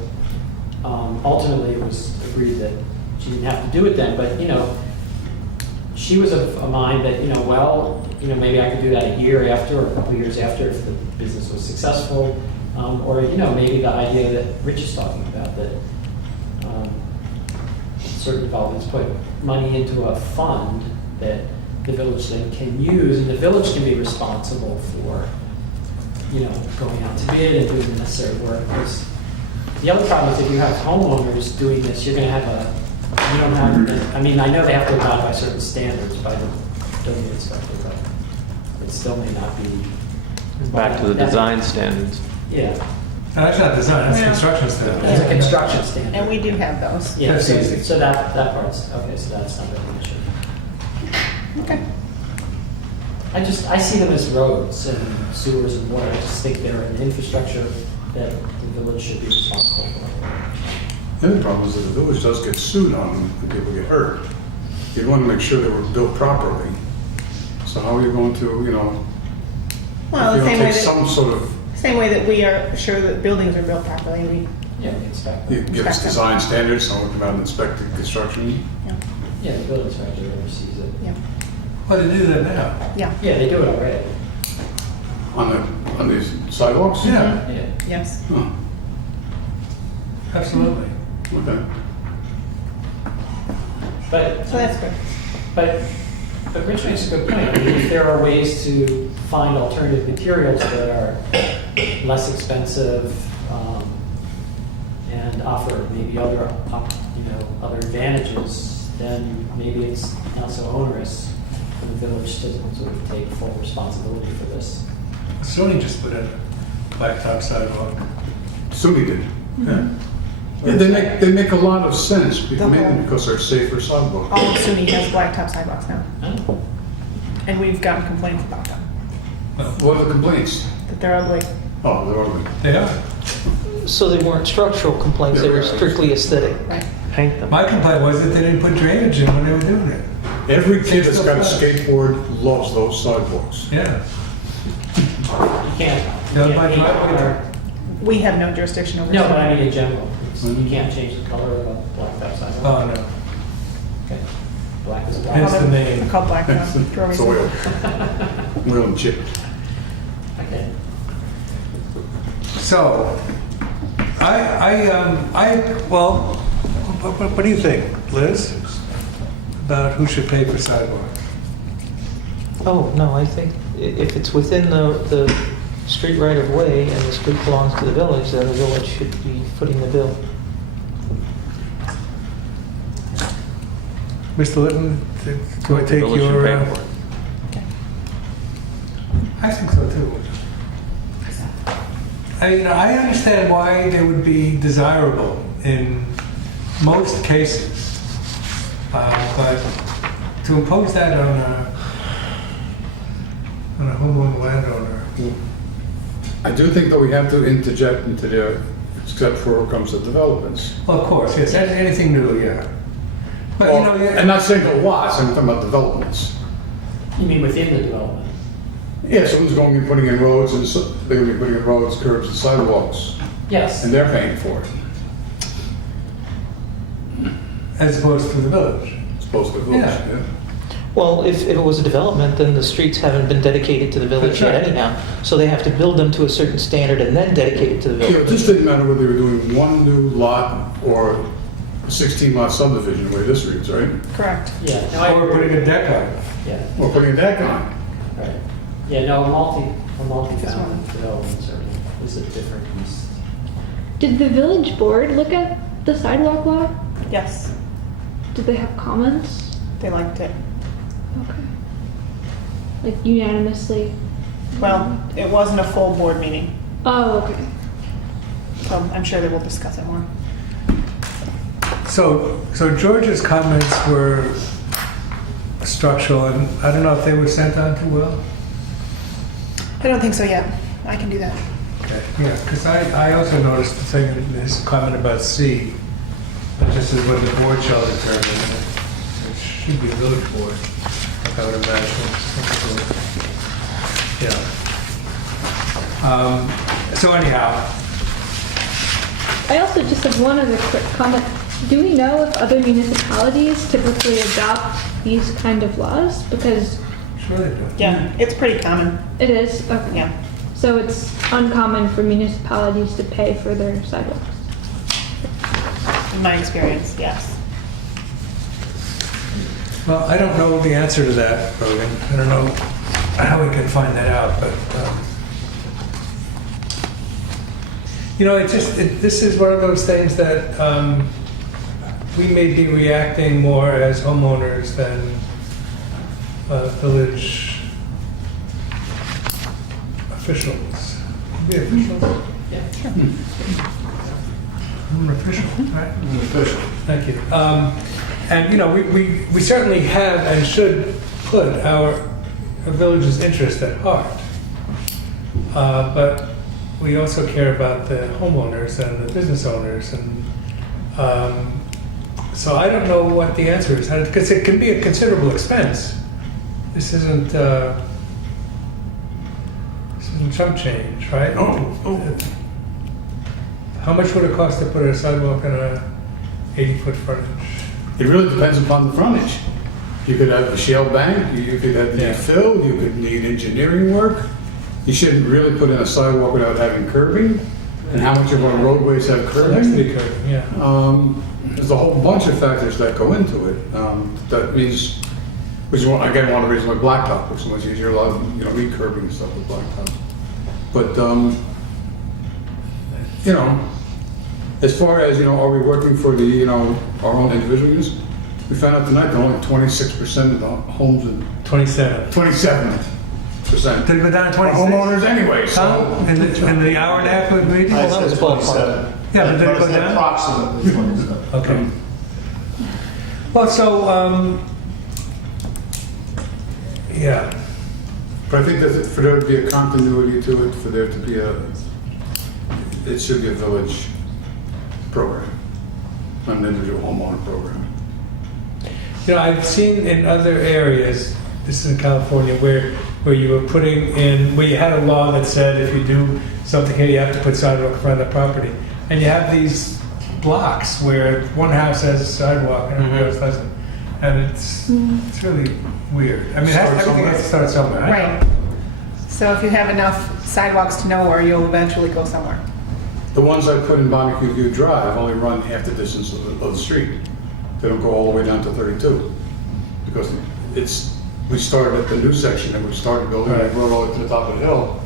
ultimately it was agreed that she didn't have to do it then. But she was of a mind that maybe I could do that a year after or a couple years after if the business was successful, or maybe the idea that Rich is talking about, that certain developments put money into a fund that the village then can use, and the village can be responsible for going out to bid and doing the necessary work. Because the other problem is if you have homeowners doing this, you're going to have I know they have to abide by certain standards by the building inspector, but it still may not be. Back to the design standards. Yeah, No, that's not design, that's Yeah. construction standard. it's a construction standard. And we do have those. Yeah, That's so, easy. so that part's, okay, so that's not really an issue. Okay. I see them as roads and sewers and water. I just think they're an infrastructure that the village should be responsible for. The other problem is that the village does get sued on when people get hurt. You want to make sure they were built properly. So how are you going to, Well, the take some sort of, same way that we are sure that buildings are built properly, we, Yeah, we inspect you them. give us design standards, someone come out and inspect the construction? Yeah, the building inspector oversees it. yeah, Well, they do that now. yeah, Yeah, they do it already. On these sidewalks? Yeah, Yeah. yes. Oh, absolutely. okay. But So that's good. But Rich makes a good point. I mean, if there are ways to find alternative materials that are less expensive and offer maybe other advantages, then maybe it's not so onerous for the village to sort of take full responsibility for this. Sony just put in a blacktop sidewalk. SUNY did. Yeah. Yeah, they make a lot of sense, mainly whole- because they're safer sidewalks. All of SUNY has blacktop sidewalks now, Oh, and we've gotten complaints about them, What are the complaints? that they're ugly. Oh, they're ugly. They are. So they weren't structural complaints, they were strictly aesthetic. Right. Paint them. My complaint was that they didn't put drainage in when they were doing it. Every kid that's got a skateboard loves those sidewalks. Yeah. you can't. Down you by can't driveway. paint We have no jurisdiction over or- No, but SUNY. I mean in general. You can't change the color of a blacktop sidewalk. Oh, no. Okay. Black is black. Hence the name. They're called blacktop for a It's reason. oil. Oil and chip. Okay. So, well, what do you think, Liz? About who should pay for sidewalks? Oh, no, I think if it's within the street right of way and the street belongs to the village, then the village should be footing the bill. Mr. Litton, do I The take village should your... pay for it. I think so too. I understand why they would be desirable in most cases, but to impose that on a homeowner landowner. I do think that we have to interject into there, except for when it comes to developments. Well, of course, yes, anything new, yeah. But you know, I'm not saying the lots, I'm talking about developments. You mean within the development? Yeah, someone's going to be putting in roads, and they're going to be putting in roads, curbs, and sidewalks, Yes. and they're paying for it, as opposed to the village. as opposed to the village. Yeah. Yeah. Well, if it was a development, then the streets haven't been dedicated to the village That's yet right. anyhow. So they have to build them to a certain standard and then dedicate it to the Yeah, it village. just didn't matter whether they were doing one new lot or a 16-lot subdivision, the way this reads, right? Correct. Yeah, no, I Or agree. putting a deck on it. Yeah, Or putting a deck on. right. Yeah, no, a multi-family development certainly is a different beast. Did the village board look at the sidewalk law? Yes, Did they have comments? they liked it. Okay. Like unanimously? Well, it wasn't a full board meeting, Oh, okay. so I'm sure they will discuss it more. So George's comments were structural, and I don't know if they were sent on to Will? I don't think so yet. I can do that. Okay, yeah, because I also noticed the thing, in his comment about C, that just is when the board shall determine, it should be a village board, I would imagine. Yeah. So anyhow, I also just have one other quick comment. Do we know if other municipalities typically adopt these kind of laws? Because sure they do. Yeah, it's pretty common. it is, okay. Yeah. So it's uncommon for municipalities to pay for their sidewalks. In my experience, yes. Well, I don't know the answer to that, Rogan. I don't know how we can find that out, but, you know, this is one of those things that we may be reacting more as homeowners than village officials. Be officials? Yeah, sure. I'm an official, right? Official. Thank you. And, you know, we certainly have and should put our village's interest at heart. But we also care about the homeowners and the business owners. And so I don't know what the answer is, because it can be a considerable expense. This isn't chump change, right? Oh. How much would it cost to put a sidewalk on a 80-foot frontage? It really depends upon the frontage. You could have a shale bank, you could have Yeah. need fill, you could need engineering work. You shouldn't really put in a sidewalk without having curbing. And how much of our roadways have It has to be curbing? curved, yeah. There's a whole bunch of factors that go into it. That means, which is one, again, one of the reasons why blacktop looks so much easier. A lot of, you know, re-curbing and stuff with blacktop. But, you know, as far as, you know, are we working for the, you know, our own individual use? We found out tonight that only 26% of the homes in 27. 27%. Did it go down to Are 26? homeowners anyway, Huh? so. In the hour and a half we've been? I that was said ballpark. 27. Yeah, but did it I go said down? approximately 27. Okay. Well, so, yeah. But I think that for there to be a continuity to it, for there to be it should be a village program, not an individual homeowner program. You know, I've seen in other areas, this is in California, where you were putting in, where you had a law that said if you do something here, you have to put sidewalk in front of the property. And you have these blocks where one house has a sidewalk and everybody else doesn't. And it's really weird. I mean, Start everything has to start somewhere. I know. Right. So if you have enough sidewalks to nowhere, you'll eventually go somewhere. The ones I put in Bonnecue View Drive only run half the distance of the street. They don't go all the way down to 32. Because we started at the new section and we started building, and we rode all the way to the top of the hill.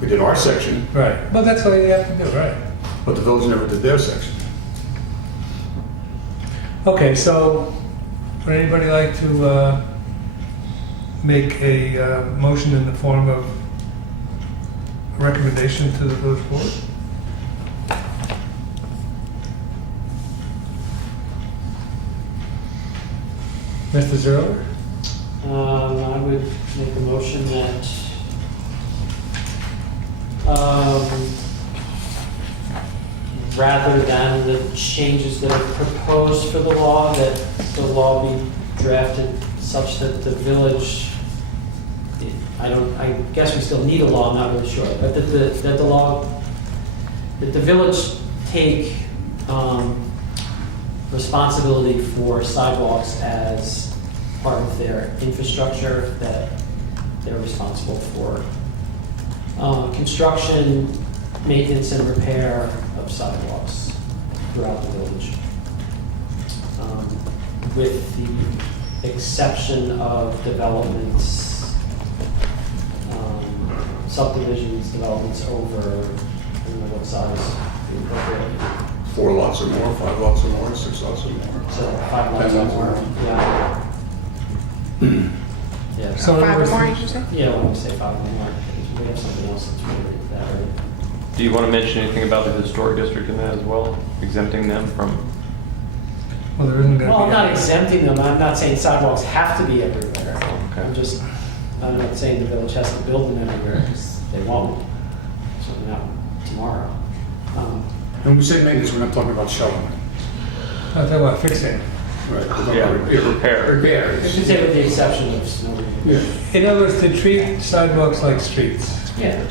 We did our section, Right. Well, that's what you have to do, right? but the village never did their section. Okay, so would anybody like to make a motion in the form of a recommendation to the village board? Mr. Zerler? I would make a motion that, rather than the changes that are proposed for the law, that the law be drafted such that the village, I guess we still need a law, I'm not really sure, but that the law, that the village take responsibility for sidewalks as part of their infrastructure, that they're responsible for construction, maintenance, and repair of sidewalks throughout the village. With the exception of developments, subdivisions, developments over, I don't know what size, the appropriate. 4 lots or more, 5 lots or more, 6 lots or more. So 5 lots or more, yeah. Yeah. So in other words, Five more, you should say? Yeah, when we say 5 or more, because we have something else that's related to that, right? Do you want to mention anything about the historic district in that as well? Exempting them from, well, there isn't going to be. Well, I'm not any- exempting them, I'm not saying sidewalks have to be everywhere. Okay. I'm not saying the village has to build them everywhere, because they won't. Certainly not tomorrow. When we say maintenance, we're not talking about shoveling. I'm talking about fixing. Right. We're talking Yeah, about repair. Repair. I should say with the exception of snow removal. Yeah. In other words, to treat sidewalks like streets. Yeah.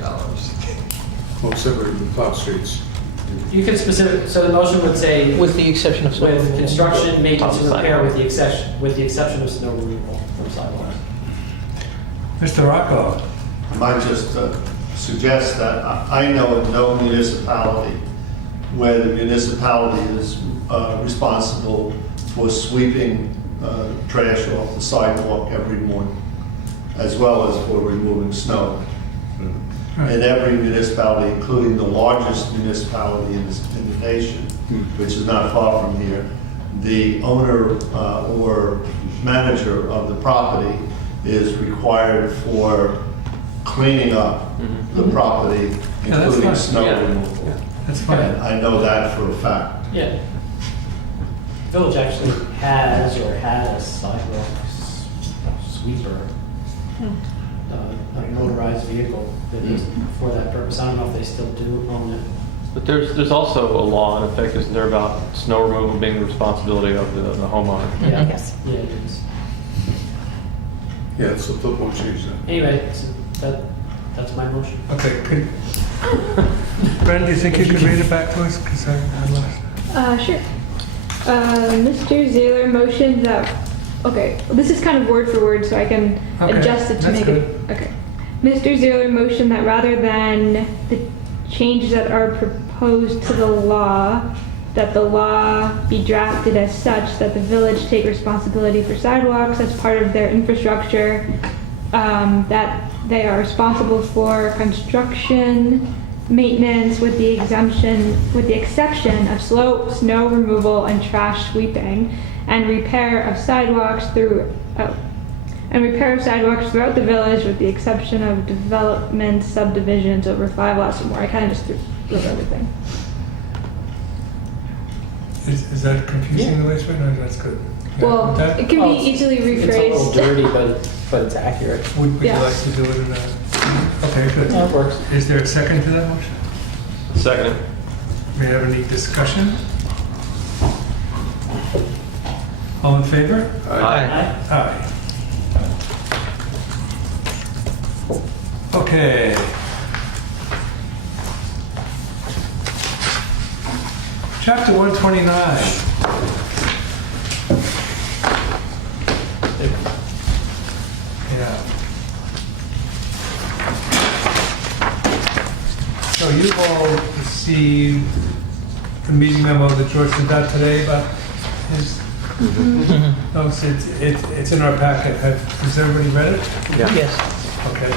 Well, except for the plowed streets. You could so the motion would say With the exception of snow with removal. construction, maintenance, and Top repair sidewalk. with the exception of snow removal from sidewalks. Mr. Rocco? I might just suggest that I know of no municipality where the municipality is responsible for sweeping trash off the sidewalk every morning, as well as for removing snow. In every municipality, including the largest municipality in the nation, which is not far from here, the owner or manager of the property is required for cleaning up the property, Yeah, that's including fine. snow Yeah. removal. That's And fine. I know that for a fact. Yeah. Village actually has or had a sidewalk sweeper, a motorized vehicle that is for that purpose. I don't know if they still do own it. but there's also a law in effect, isn't there, about snow removal being the responsibility of the homeowner? Yeah. Yes. Yeah, it is. Yeah, so flip won't change that. Anyway, so that's my motion. Okay, Brendan, do you think you could read it back to us? Because I lost. Sure. Mr. Zailer motioned that, okay, this is kind of word for word, so I can Okay, adjust it to that's make it. Okay. Mr. Zailer motioned that rather than the changes that are proposed to the law, that the law be drafted as such that the village take responsibility for sidewalks as part of their infrastructure, that they are responsible for construction, maintenance with the exception of snow removal and trash sweeping, and repair of sidewalks throughout the village with the exception of development subdivisions over 5 lots or more. I kind of just threw everything. Is that confusing the way it's written, or that's good? Yeah, Well, would that- it can Well, be easily It's a little rephrased. dirty, but it's accurate. Would you yeah. like to do it in a, okay, good. That works. Is there a second to that motion? Second. May I have any discussion? All in favor? Aye. Aye. Okay. Chapter 129. Yeah. So So you all received the meeting memo that George sent out today about his, no, it's in our packet. Has everybody read it? Yes. Okay.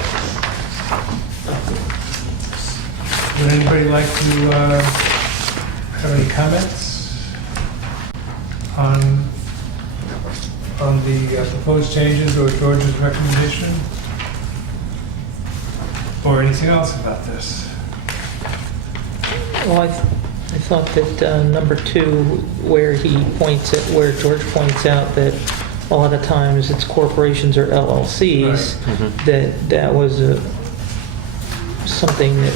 Would anybody like to have any comments on the proposed changes or George's recommendation? Or anything else about this? Well, I thought that number 2, where George points out that a lot of times it's corporations or LLCs, that was something that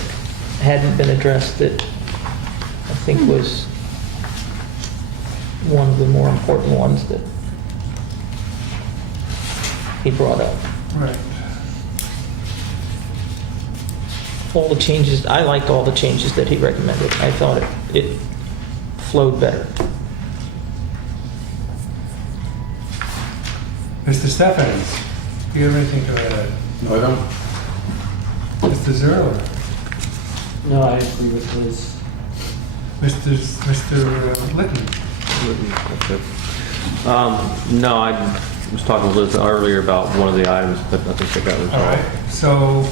hadn't been addressed that I think was one of the more important ones that he brought up. Right. All the changes, I liked all the changes that he recommended. I thought it flowed better. Mr. Stephens, do you have anything to add? No, I don't. Mr. Zerler? No, I agree with Liz. Mr. Litton? No, I was talking with Liz earlier about one of the items, but I think that was All all. right, so,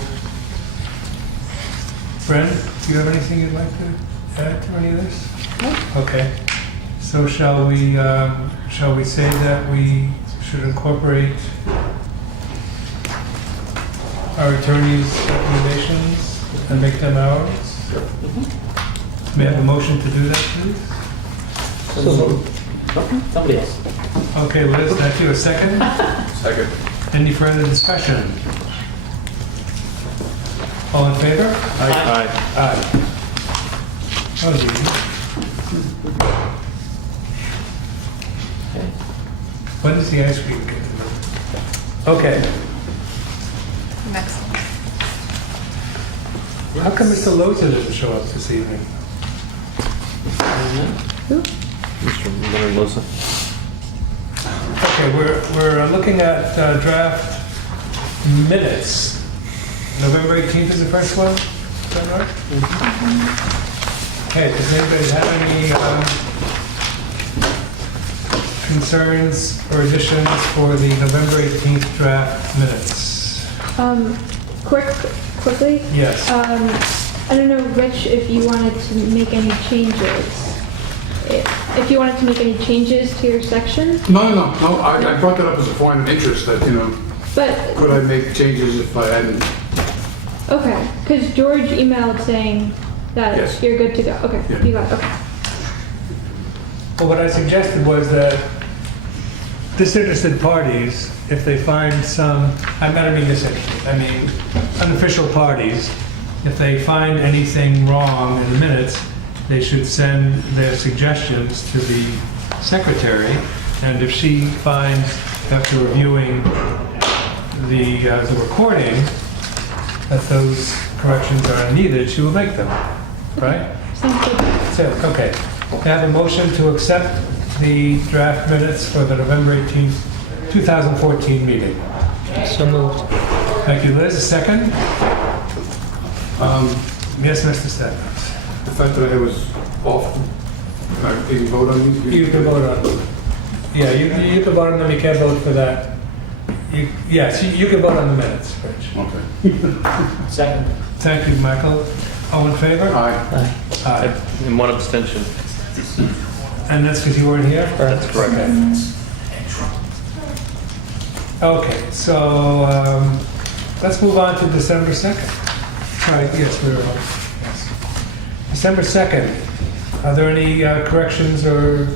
Bren, do you have anything you'd like to add to any of this? No. Okay, so shall we say that we should incorporate our attorney's recommendations and make them ours? May I have a motion to do that, please? Somebody else. Okay, Liz, thank you. A second? Second. Any further discussion? All in favor? Aye. Aye. That was easy. Okay. When does the ice cream get delivered? Okay. Next one. How come Mr. Loza didn't show up this evening? Mr. Leonard Lissa. Okay, we're looking at draft minutes. November 18th is the first one? Is that right? Okay, does anybody have any concerns or additions for the November 18th draft minutes? Quickly, Yes. I don't know, Rich, if you wanted to make any changes. If you wanted to make any changes to your section, No, I brought that up as a point of interest that, but, could I make changes if I hadn't? okay, because George emailed saying that Yes. you're good to go. Okay, Yeah. you got, okay. Well, what I suggested was that disinterested parties, if they find some, I don't mean disinterested, I mean unofficial parties, if they find anything wrong in the minutes, they should send their suggestions to the secretary, and if she finds, after reviewing the recording, that those corrections are needed, she will make them, right? Sounds good. So, okay. I have a motion to accept the draft minutes for the November 18th, 2014 meeting. So moved. Thank you, Liz. A second? Yes, Mr. Stephens. The fact that I was off, can I even vote on these? You can vote on, yeah, you can vote on them, you can't vote for that. Yes, you can vote on the minutes, Rich. Okay. Second. Thank you, Michael. All in favor? Aye. Aye. Aye. And one abstention. And that's because you weren't here? That's correct. Okay, so let's move on to December 2nd. Right, yes, we're on. Yes. December 2nd, are there any corrections or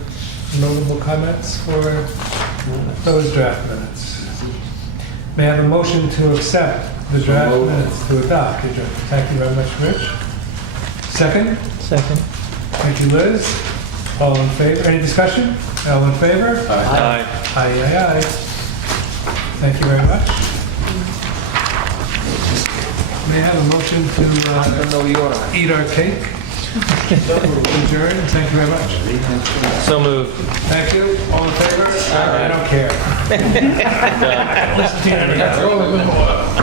notable comments for those draft minutes? May I have a motion to accept the draft moved. minutes to adopt? Thank you very much, Rich. Second? Second. Thank you, Liz. All in favor? Any discussion? All in favor? Aye. Aye. Thank you very much. May I have a motion to eat our cake? Adjourn. Thank you very much. So moved. Thank you. All in favor? I don't care. Listen to you. Oh,